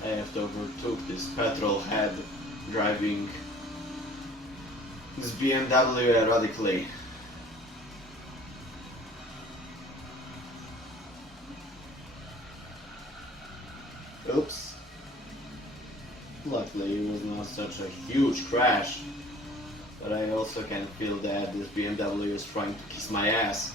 I have to overtook this petrol head driving this BMW radically. Oops. Luckily it was not such a huge crash, but I also can feel that this BMW is trying to kiss my ass.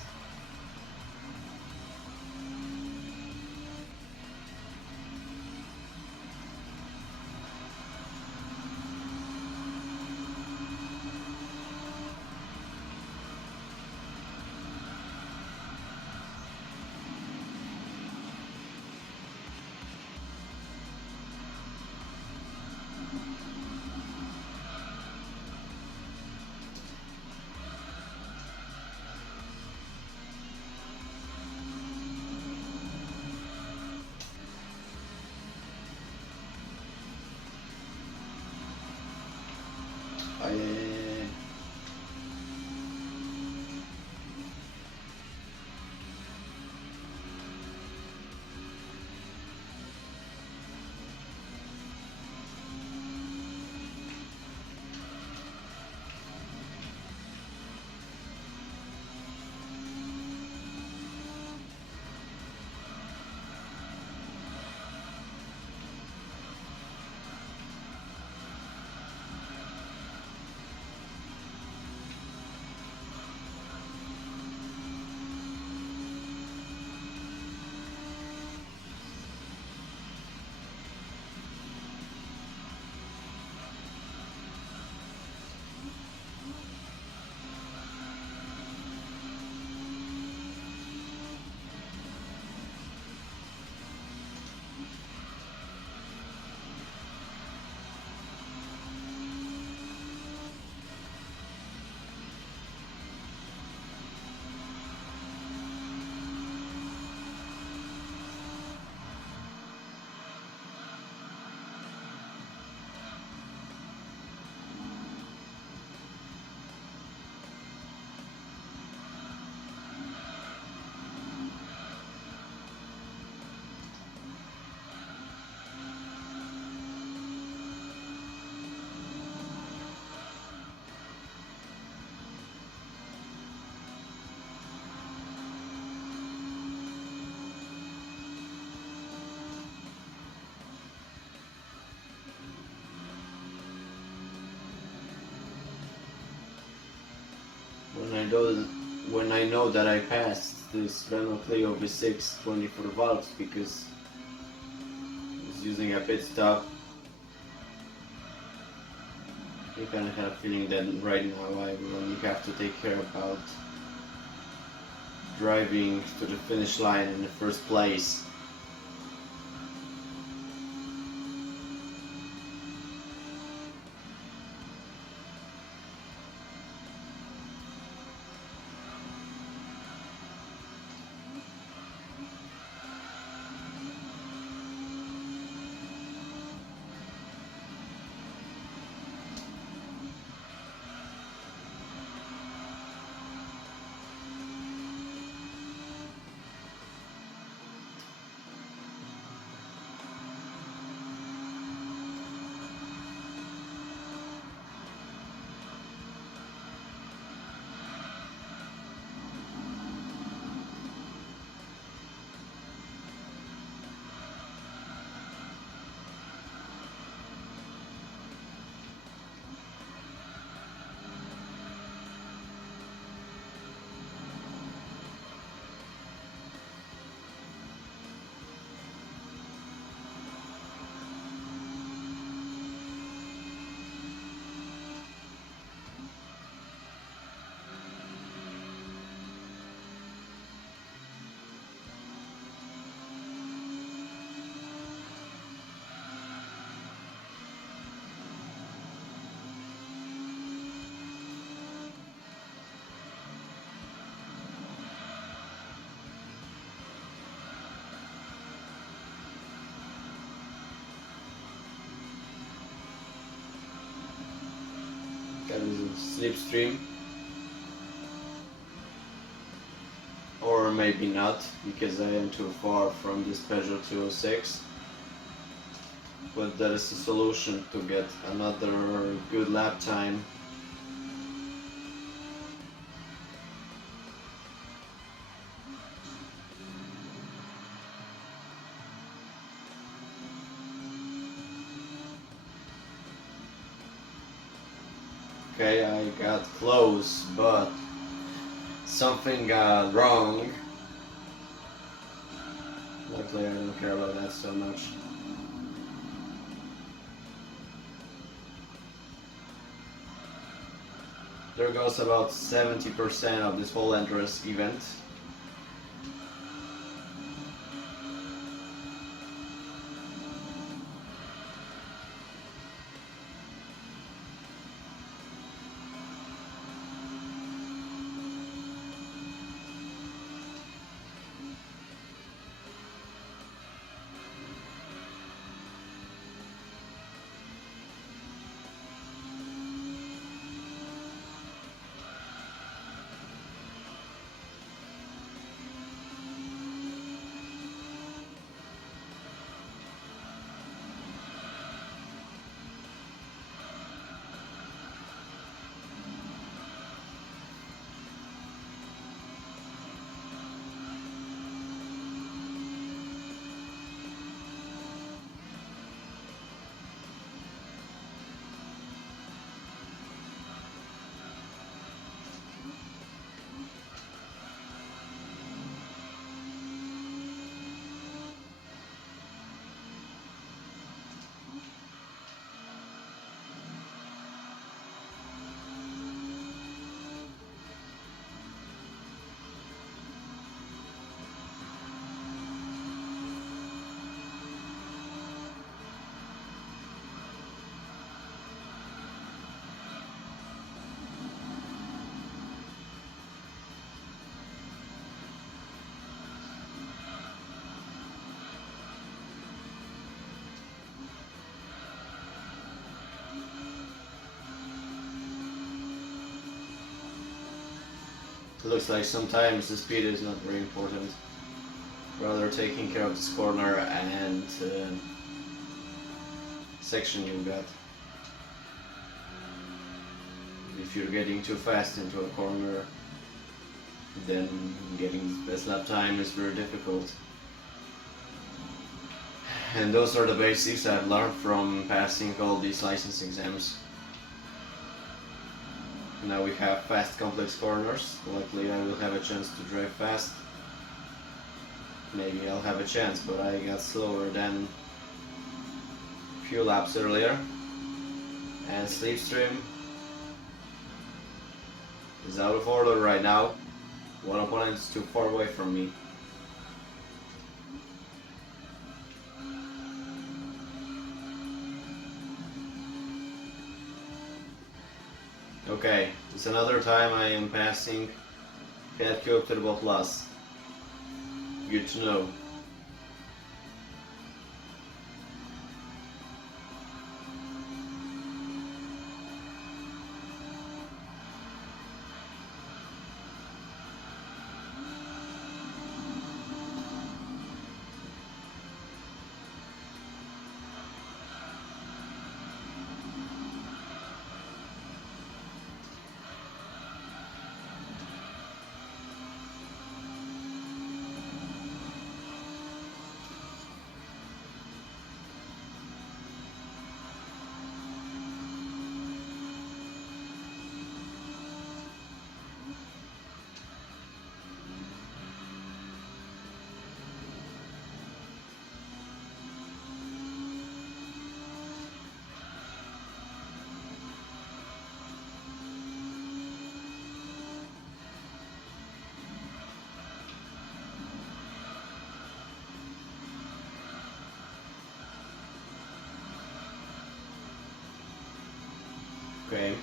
When I know that I passed this Renault Clio V6 24 valves because I was using a pit stop, you kind of have a feeling that right now I will only have to take care about driving to the finish line in the first place. slipstream, or maybe not, because I am too far from this Peugeot 206. But that is a solution to get another good lap time. Okay, I got close, but something got wrong. Luckily, I don't care about that so much. There goes about 70% of this whole endurance event. It looks like sometimes the speed is not very important, rather taking care of this corner and section you got. If you're getting too fast into a corner, then getting the best lap time is very difficult. And those are the basics I've learned from passing all these license exams. Now we have fast complex corners. Luckily I will have a chance to drive fast. Maybe I'll have a chance, but I got slower than a few laps earlier. And slipstream is out of order right now. One opponent is too far away from me. Okay, it's another time I am passing Fiat Cube Turbo Plus. Good to know. Okay.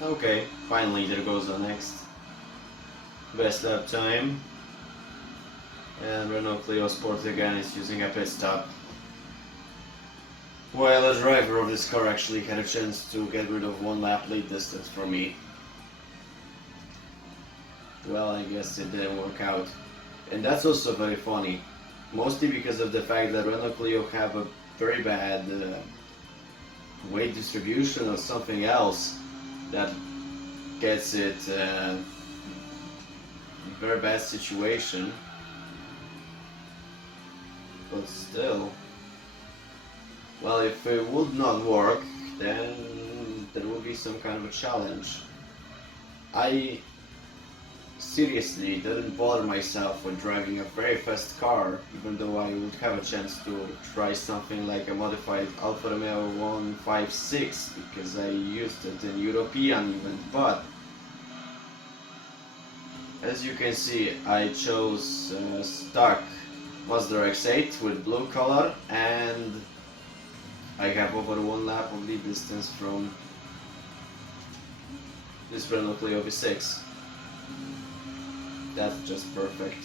Okay, finally there goes the next best lap time. And Renault Clio Sport again is using a pit stop. While the driver of this car actually had a chance to get rid of 1 lap lead distance from me. Well, I guess it didn't work out. And that's also very funny. Mostly because of the fact that Renault Clio have a very bad weight distribution or something else that gets it in a very bad situation. But still, well, if it would not work, then there will be some kind of a challenge. I seriously didn't bother myself with driving a very fast car, even though I would have a chance to try something like a modified Alfa Romeo 156 because I used it in European event, but as you can see, I chose stock Mazda RX-8 with blue color, and I have over 1 lap of lead distance from this Renault Clio V6. That's just perfect.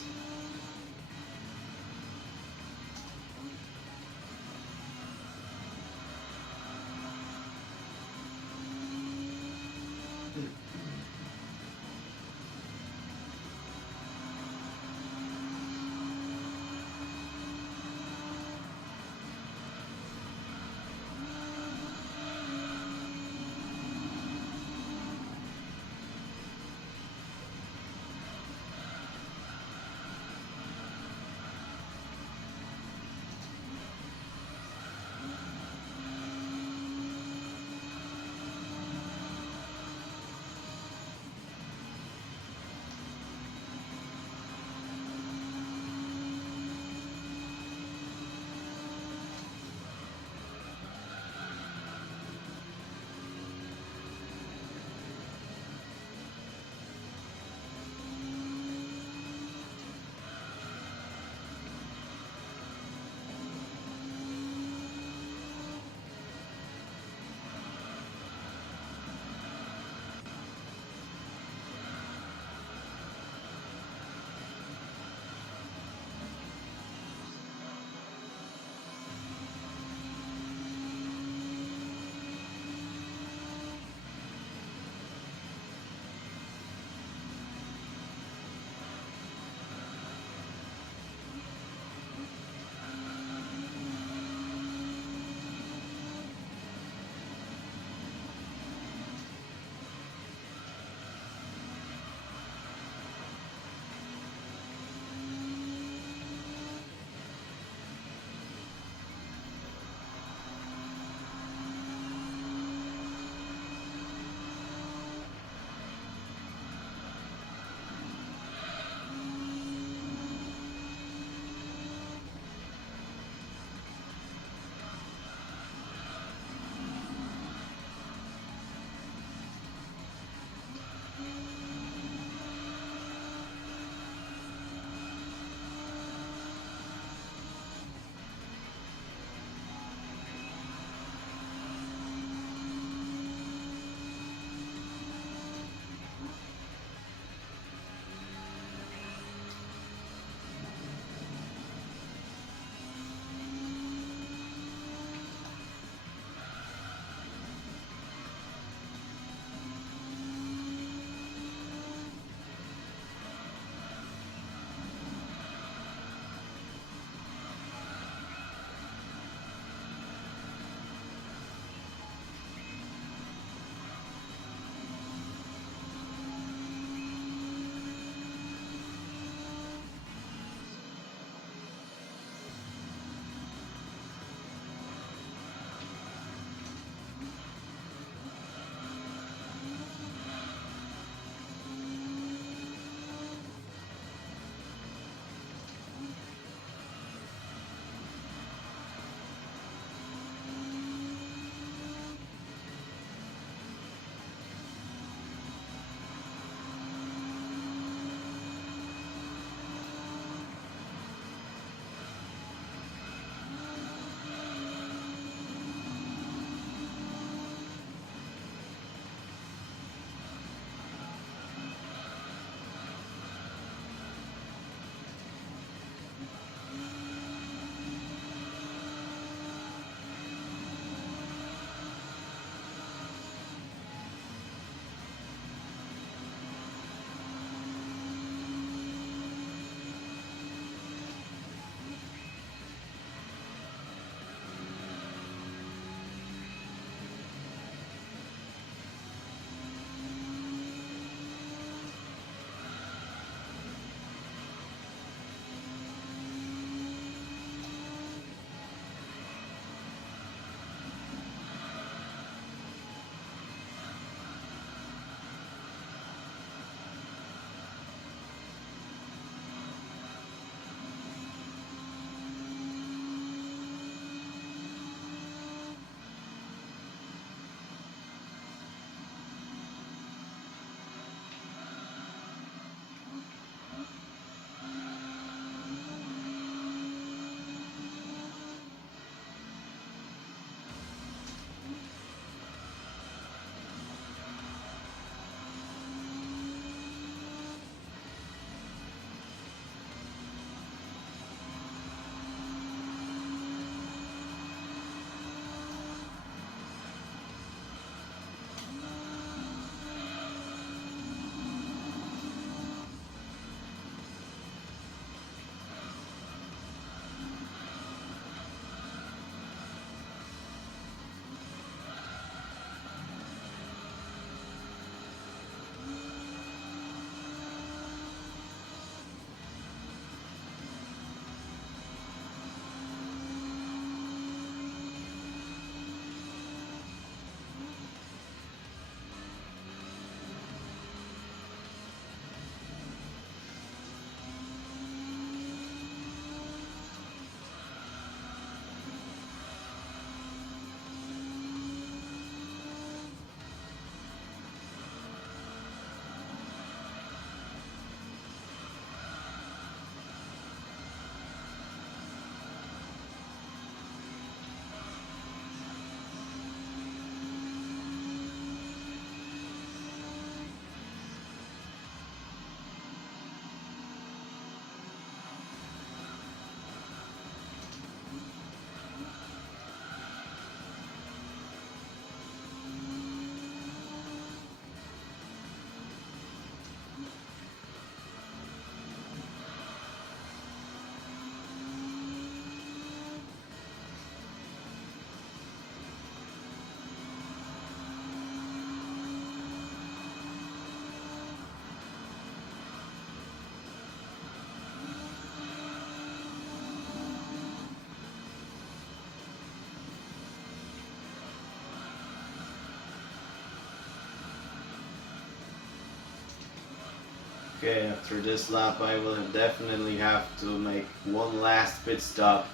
Okay, after this lap I will definitely have to make one last pit stop.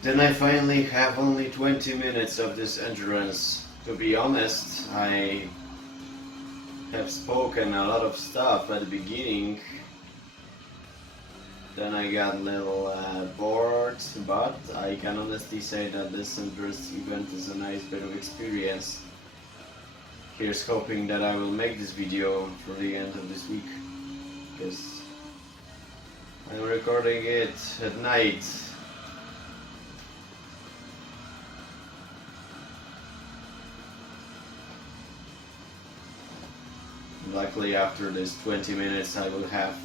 Then I finally have only 20 minutes of this endurance. To be honest, I have spoken a lot of stuff at the beginning. Then I got a little bored, but I can honestly say that this endurance event is a nice bit of experience. Here's hoping that I will make this video for the end of this week, because I'm recording it at night. Luckily after this 20 minutes I will have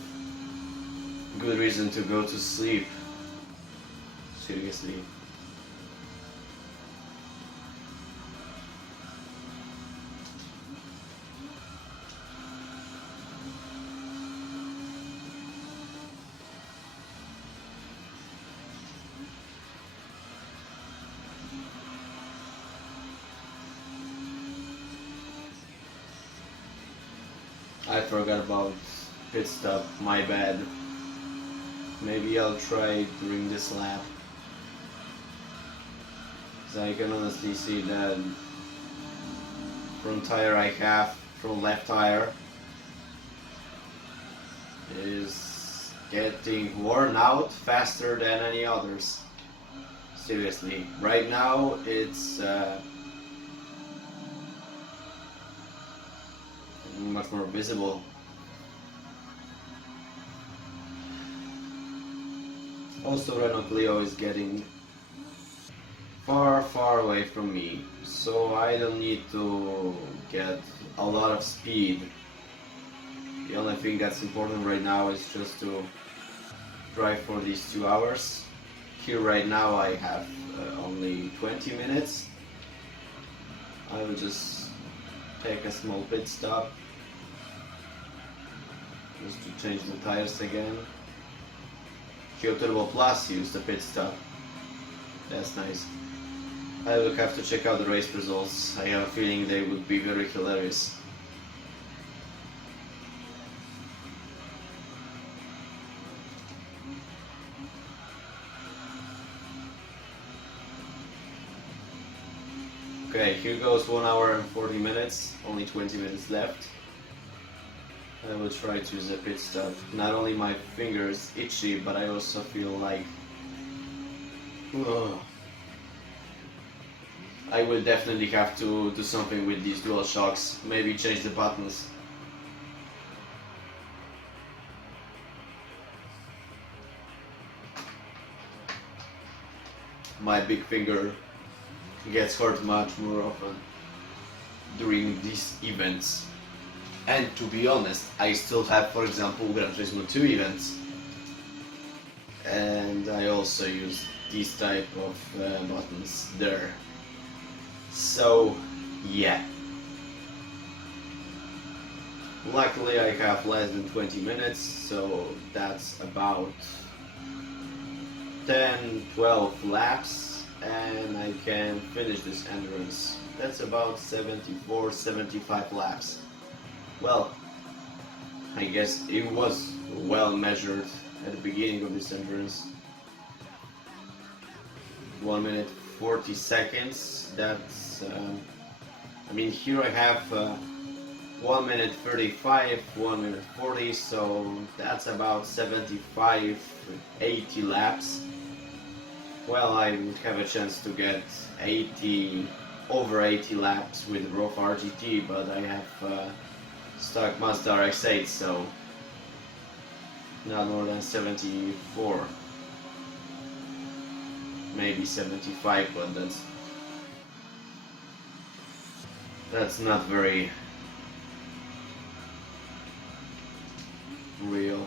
good reason to go to sleep. Seriously. I forgot about pit stop, my bad. Maybe I'll try during this lap. Because I can honestly see that front tire I have, front left tire, is getting worn out faster than any others. Seriously, right now it's much more visible. Also, Renault Clio is getting far away from me, so I don't need to get a lot of speed. The only thing that's important right now is just to drive for these 2 hours. Here right now I have only 20 minutes. I will just take a small pit stop just to change the tires again. Turbo Plus used a pit stop. That's nice. I will have to check out the race results. I have a feeling they would be very hilarious. Okay, here goes 1 hour and 40 minutes, only 20 minutes left. I will try to use a pit stop. Not only my fingers itchy, but I also feel like I will definitely have to do something with these dual shocks. Maybe change the buttons. My big finger gets hurt much more often during these events. And to be honest, I still have, for example, Gran Turismo 2 events. And I also use these type of buttons there. So, yeah. Luckily I have less than 20 minutes, so that's about 10-12 laps and I can finish this endurance. That's about 74-75 laps. Well, I guess it was well measured at the beginning of this endurance. 1 minute 40 seconds. That's I mean, here I have 1 minute 35, 1 minute 40, so that's about 75-80 laps. Well, I would have a chance to get over 80 laps with Roth RGT, but I have stock Mazda RX-8, so not more than 74, maybe 75, but that's not very real.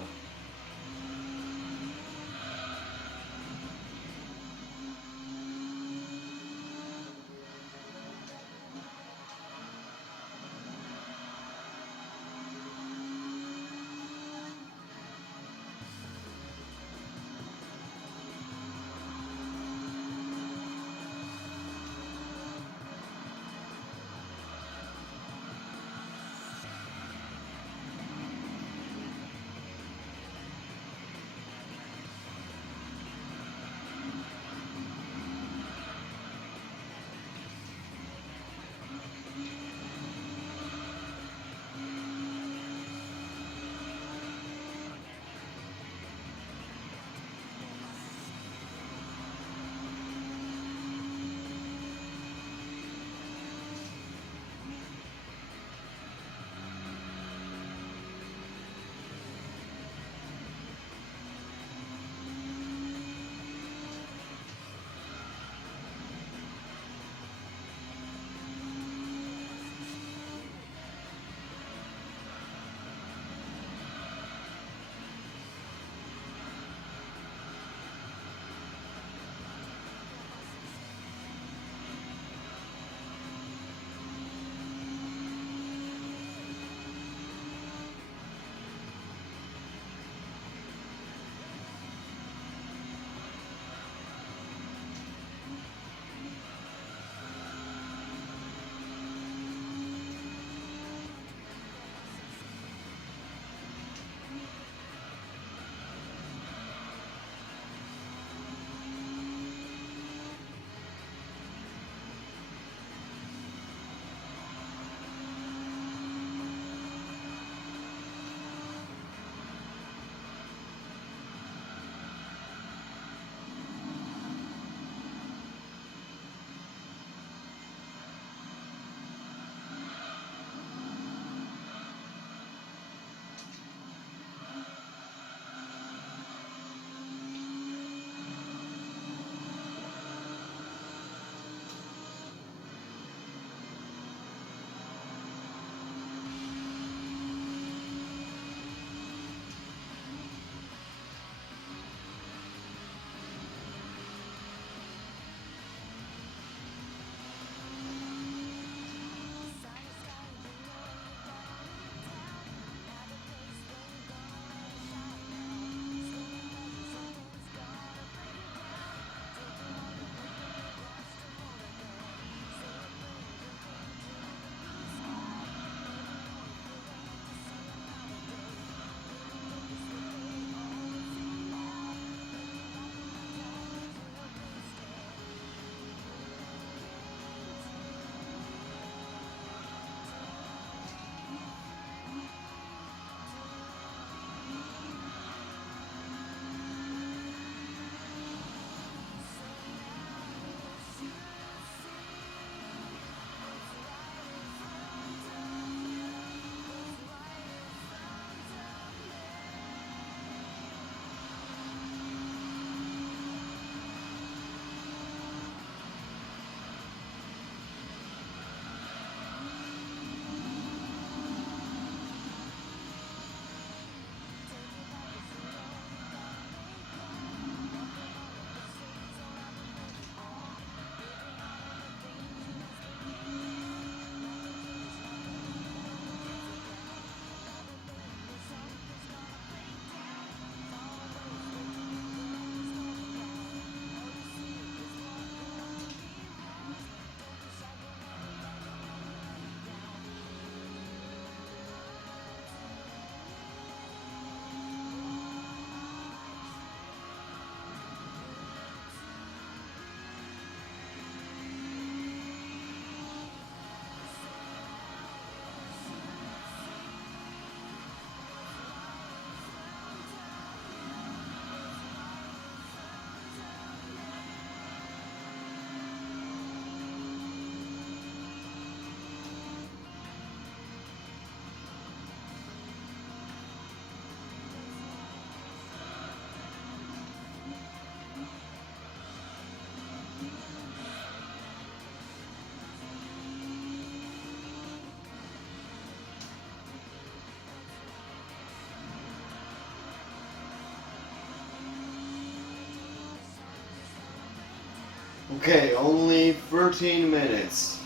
Okay, only 13 minutes.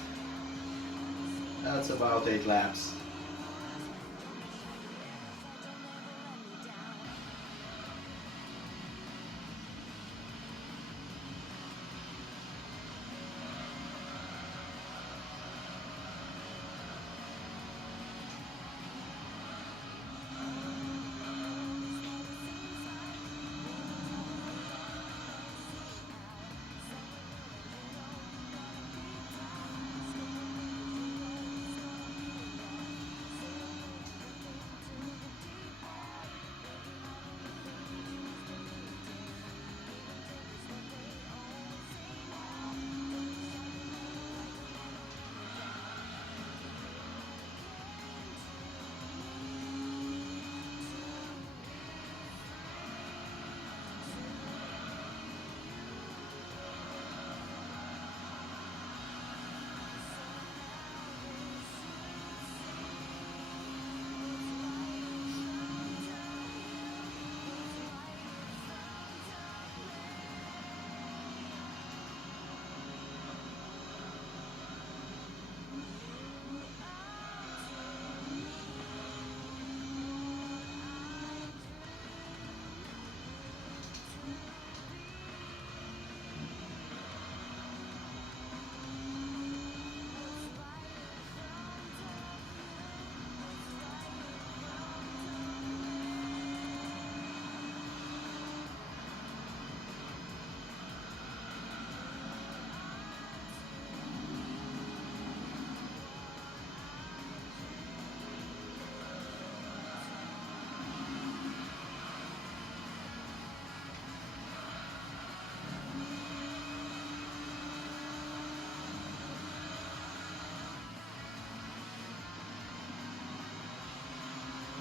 That's about 8 laps.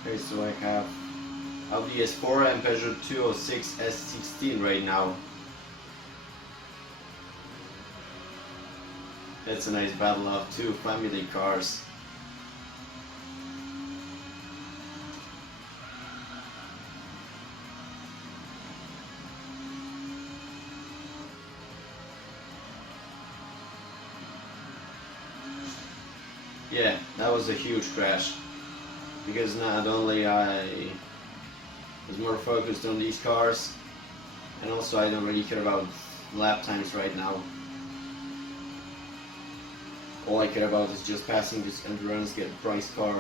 Okay, so I have Audi S4 and Peugeot 206 S16 right now. That's a nice battle of two family cars. Yeah, that was a huge crash. Because not only I was more focused on these cars, and also I don't really care about lap times right now. All I care about is just passing this endurance, get a price car,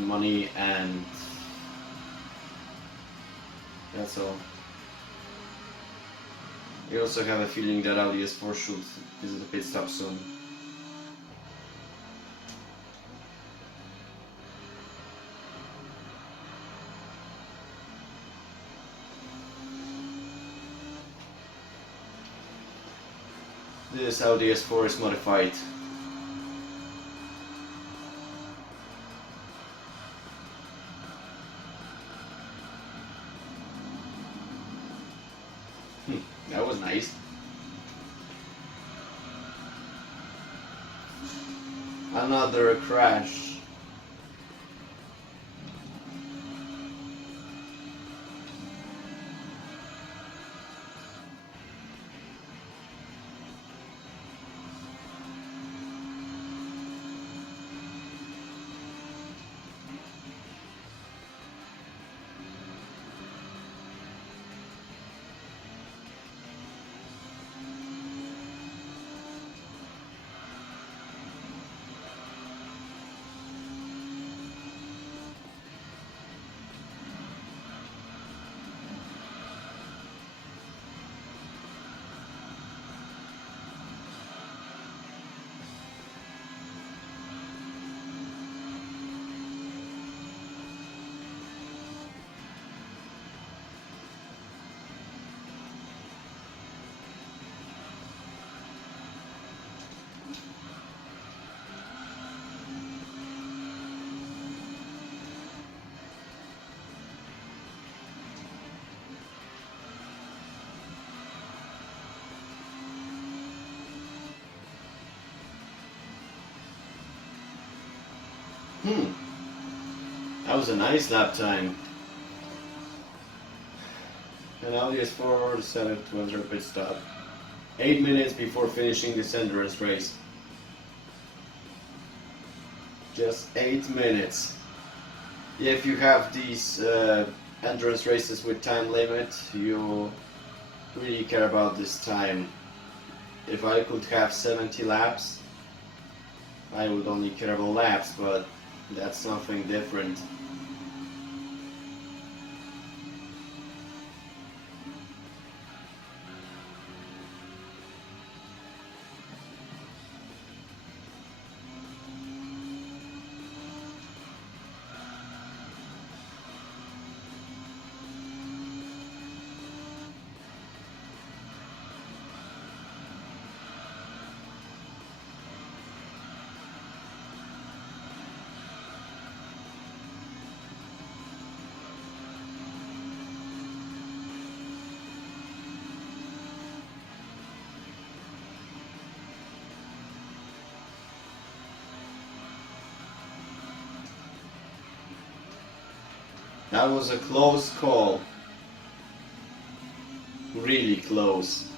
money, and that's all. I also have a feeling that Audi S4 should visit a pit stop soon. This Audi S4 is modified. That was nice. Another crash. That was a nice lap time. And Audi S4 decided to enter a pit stop. 8 minutes before finishing this endurance race. Just 8 minutes. If you have these endurance races with time limit, you really care about this time. If I could have 70 laps, I would only care about laps, but that's something different. That was a close call. Really close.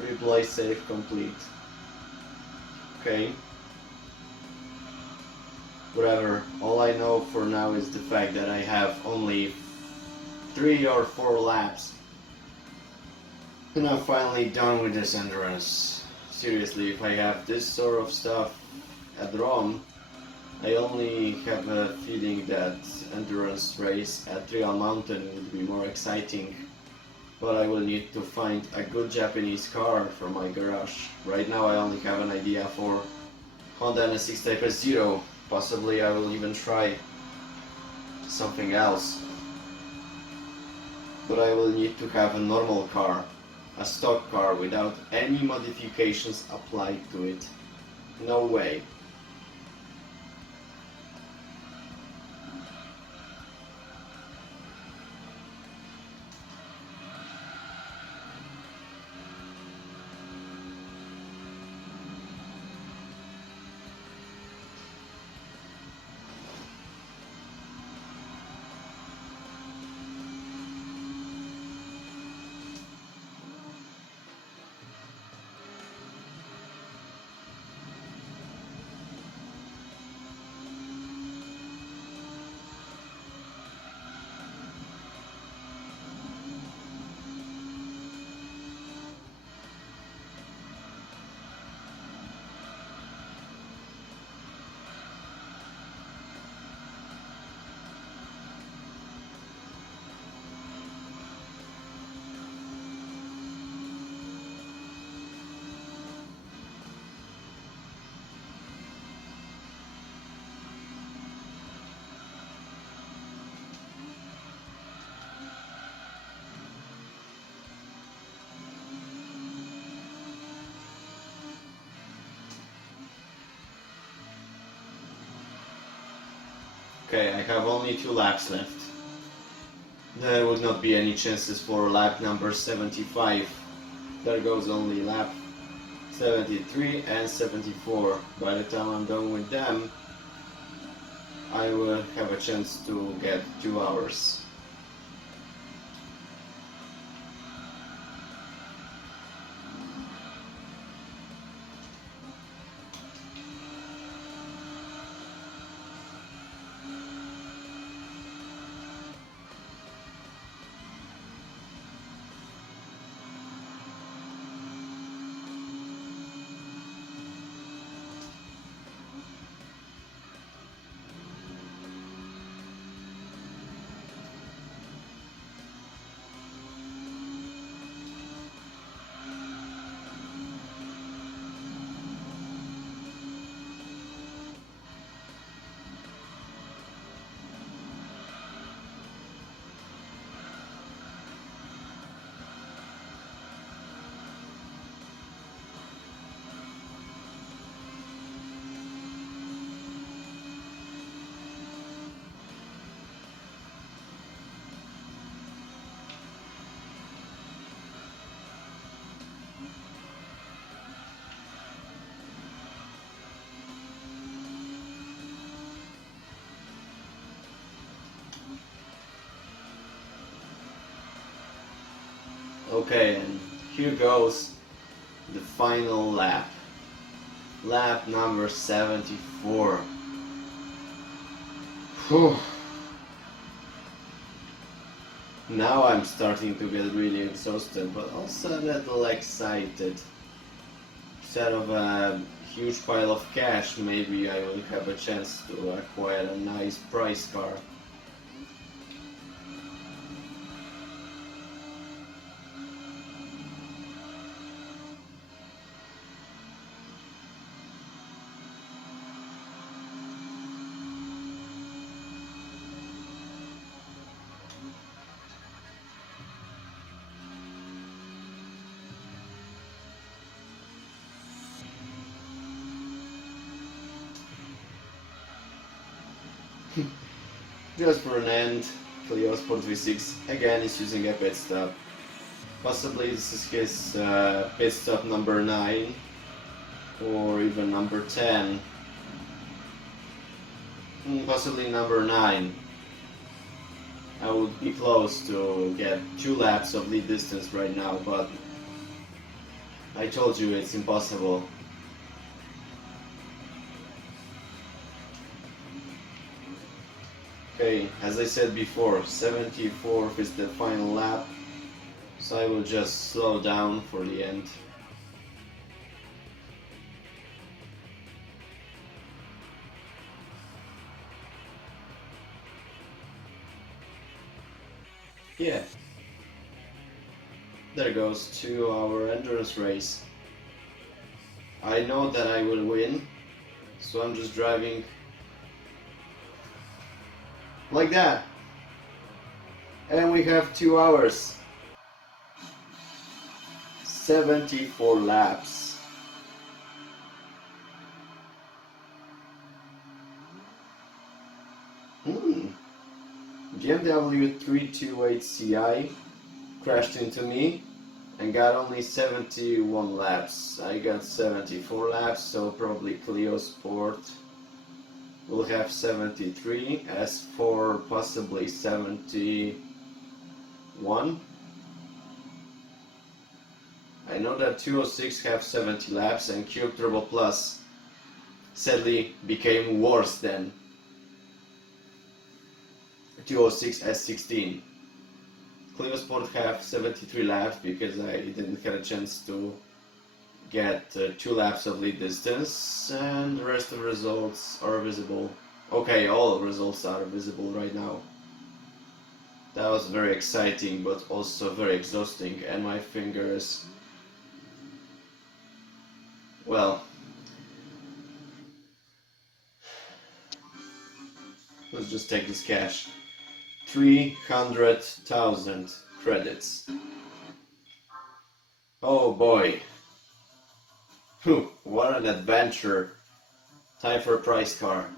Replay save complete. Okay. Whatever. All I know for now is the fact that I have only 3 or 4 laps. And I'm finally done with this endurance. Seriously, if I have this sort of stuff at ROM, I only have a feeling that endurance race at Real Mountain would be more exciting. But I will need to find a good Japanese car for my garage. Right now I only have an idea for Honda NSX Type S0. Possibly I will even try something else. But I will need to have a normal car, a stock car without any modifications applied to it. No way. Okay, I have only 2 laps left. There would not be any chances for lap number 75. There goes only lap 73 and 74. By the time I'm done with them, I will have a chance to get 2 hours. Okay, and here goes the final lap. Lap number 74. Whew. Now I'm starting to get really exhausted, but also a little excited. Instead of a huge pile of cash, maybe I will have a chance to acquire a nice price car. Just for an end, Clio V6 again is using a pit stop. Possibly this is his pit stop number 9 or even number 10. Possibly number 9. I would be close to get 2 laps of lead distance right now, but I told you it's impossible. Okay, as I said before, 74th is the final lap, so I will just slow down for the end. Yeah, there goes to our endurance race. I know that I will win, so I'm just driving like that. And we have 2 hours, 74 laps. BMW 328 Ci crashed into me and got only 71 laps. I got 74 laps, so probably Clio Sport will have 73, S4 possibly 71. I know that 206 have 70 laps and Cube Turbo Plus sadly became worse than 206 S16. Clio Sport have 73 laps because I didn't get a chance to get 2 laps of lead distance, and the rest of the results are visible. Okay, all results are visible right now. That was very exciting but also very exhausting, and my fingers, well, let's just take this cash. 300,000 credits. Oh boy. Whew, what an adventure. Time for a price car.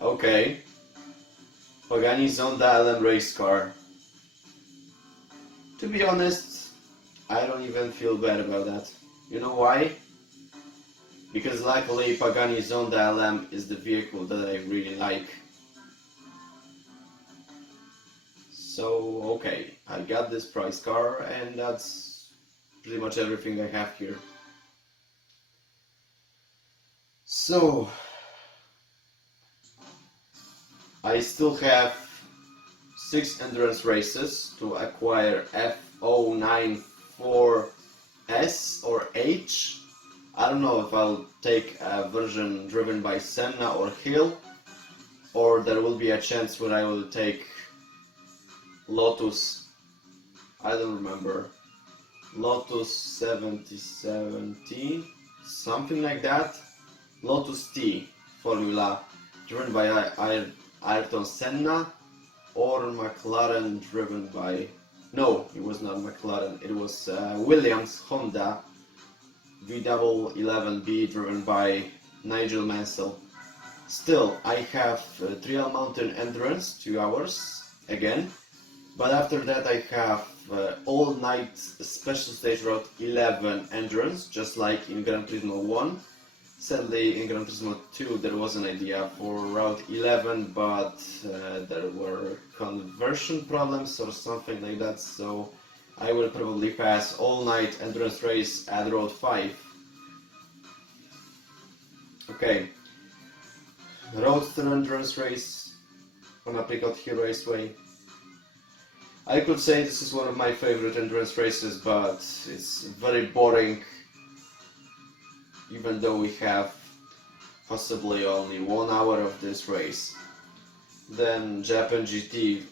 Okay. Pagani Zonda LM race car. To be honest, I don't even feel bad about that. You know why? Because luckily Pagani Zonda LM is the vehicle that I really like. So okay, I got this price car and that's pretty much everything I have here. So I still have 6 endurance races to acquire F094S or H. I don't know if I'll take a version driven by Senna or Hill, or there will be a chance where I will take Lotus, I don't remember, Lotus 7070, something like that, Lotus T Formula driven by Ayrton Senna, or McLaren driven by, no, it was not McLaren, it was Williams Honda V11B driven by Nigel Mansell. Still, I have Trial Mountain Endurance, 2 hours again, but after that I have all-night Special Stage Road 11 endurance, just like in Gran Turismo 1. Sadly, in Gran Turismo 2 there was an idea for Route 11, but there were conversion problems or something like that, so I will probably pass all-night endurance race at Road 5. Okay, Roadster endurance race on Apricot Hill Raceway. I could say this is one of my favorite endurance races, but it's very boring, even though we have possibly only 1 hour of this race. Then Japan GT,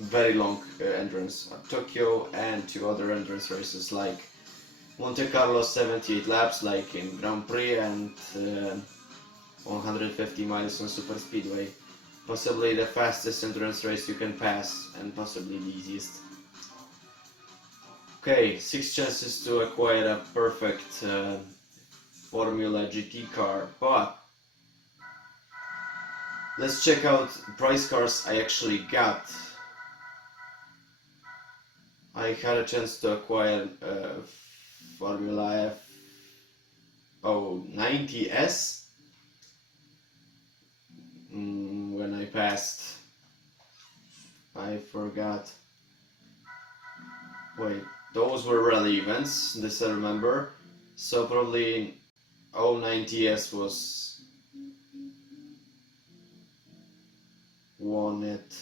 very long endurance at Tokyo, and 2 other endurance races like Monte Carlo 78 laps like in Grand Prix, and 150 miles on Super Speedway. Possibly the fastest endurance race you can pass, and possibly the easiest. Okay, 6 chances to acquire a perfect Formula GT car, but let's check out price cars I actually got. I had a chance to acquire Formula F090S when I passed. I forgot. Wait, those were rally events, this I remember. So probably 090S was won at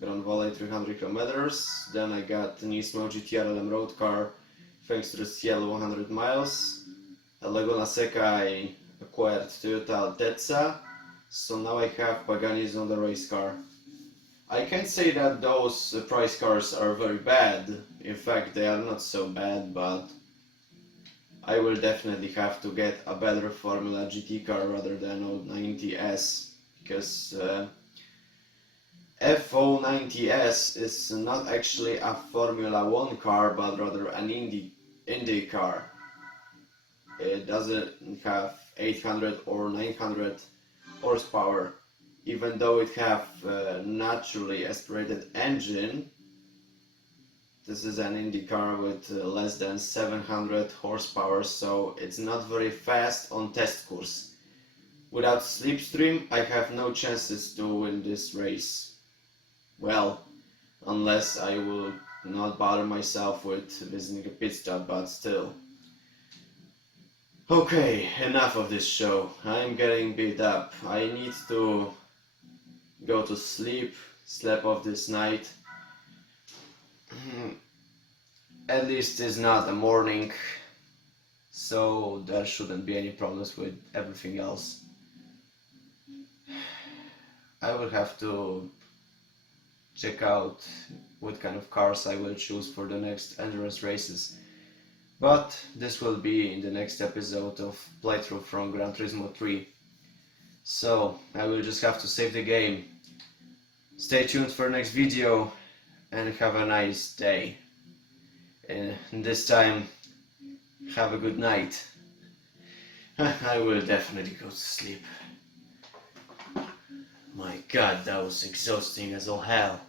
Grand Valley 300 kilometers. Then I got the Nismo GTR LM road car thanks to the CL 100 miles. At Laguna Seca I acquired Toyota Tetza, so now I have Pagani's on the race car. I can't say that those price cars are very bad, in fact they are not so bad, but I will definitely have to get a better Formula GT car rather than 090S, because F090S is not actually a Formula 1 car, but rather an Indy car. It doesn't have 800 or 900 horsepower, even though it have a naturally aspirated engine. This is an Indy car with less than 700 horsepower, so it's not very fast on test course. Without slipstream, I have no chances to win this race. Well, unless I will not bother myself with visiting a pit stop, but still. Okay, enough of this show. I'm getting beat up. I need to go to sleep off this night. At least it's not the morning, so there shouldn't be any problems with everything else. I will have to check out what kind of cars I will choose for the next endurance races, but this will be in the next episode of playthrough from Gran Turismo 3. So I will just have to save the game. Stay tuned for the next video and have a nice day. And this time, have a good night. I will definitely go to sleep. My god, that was exhausting as all hell.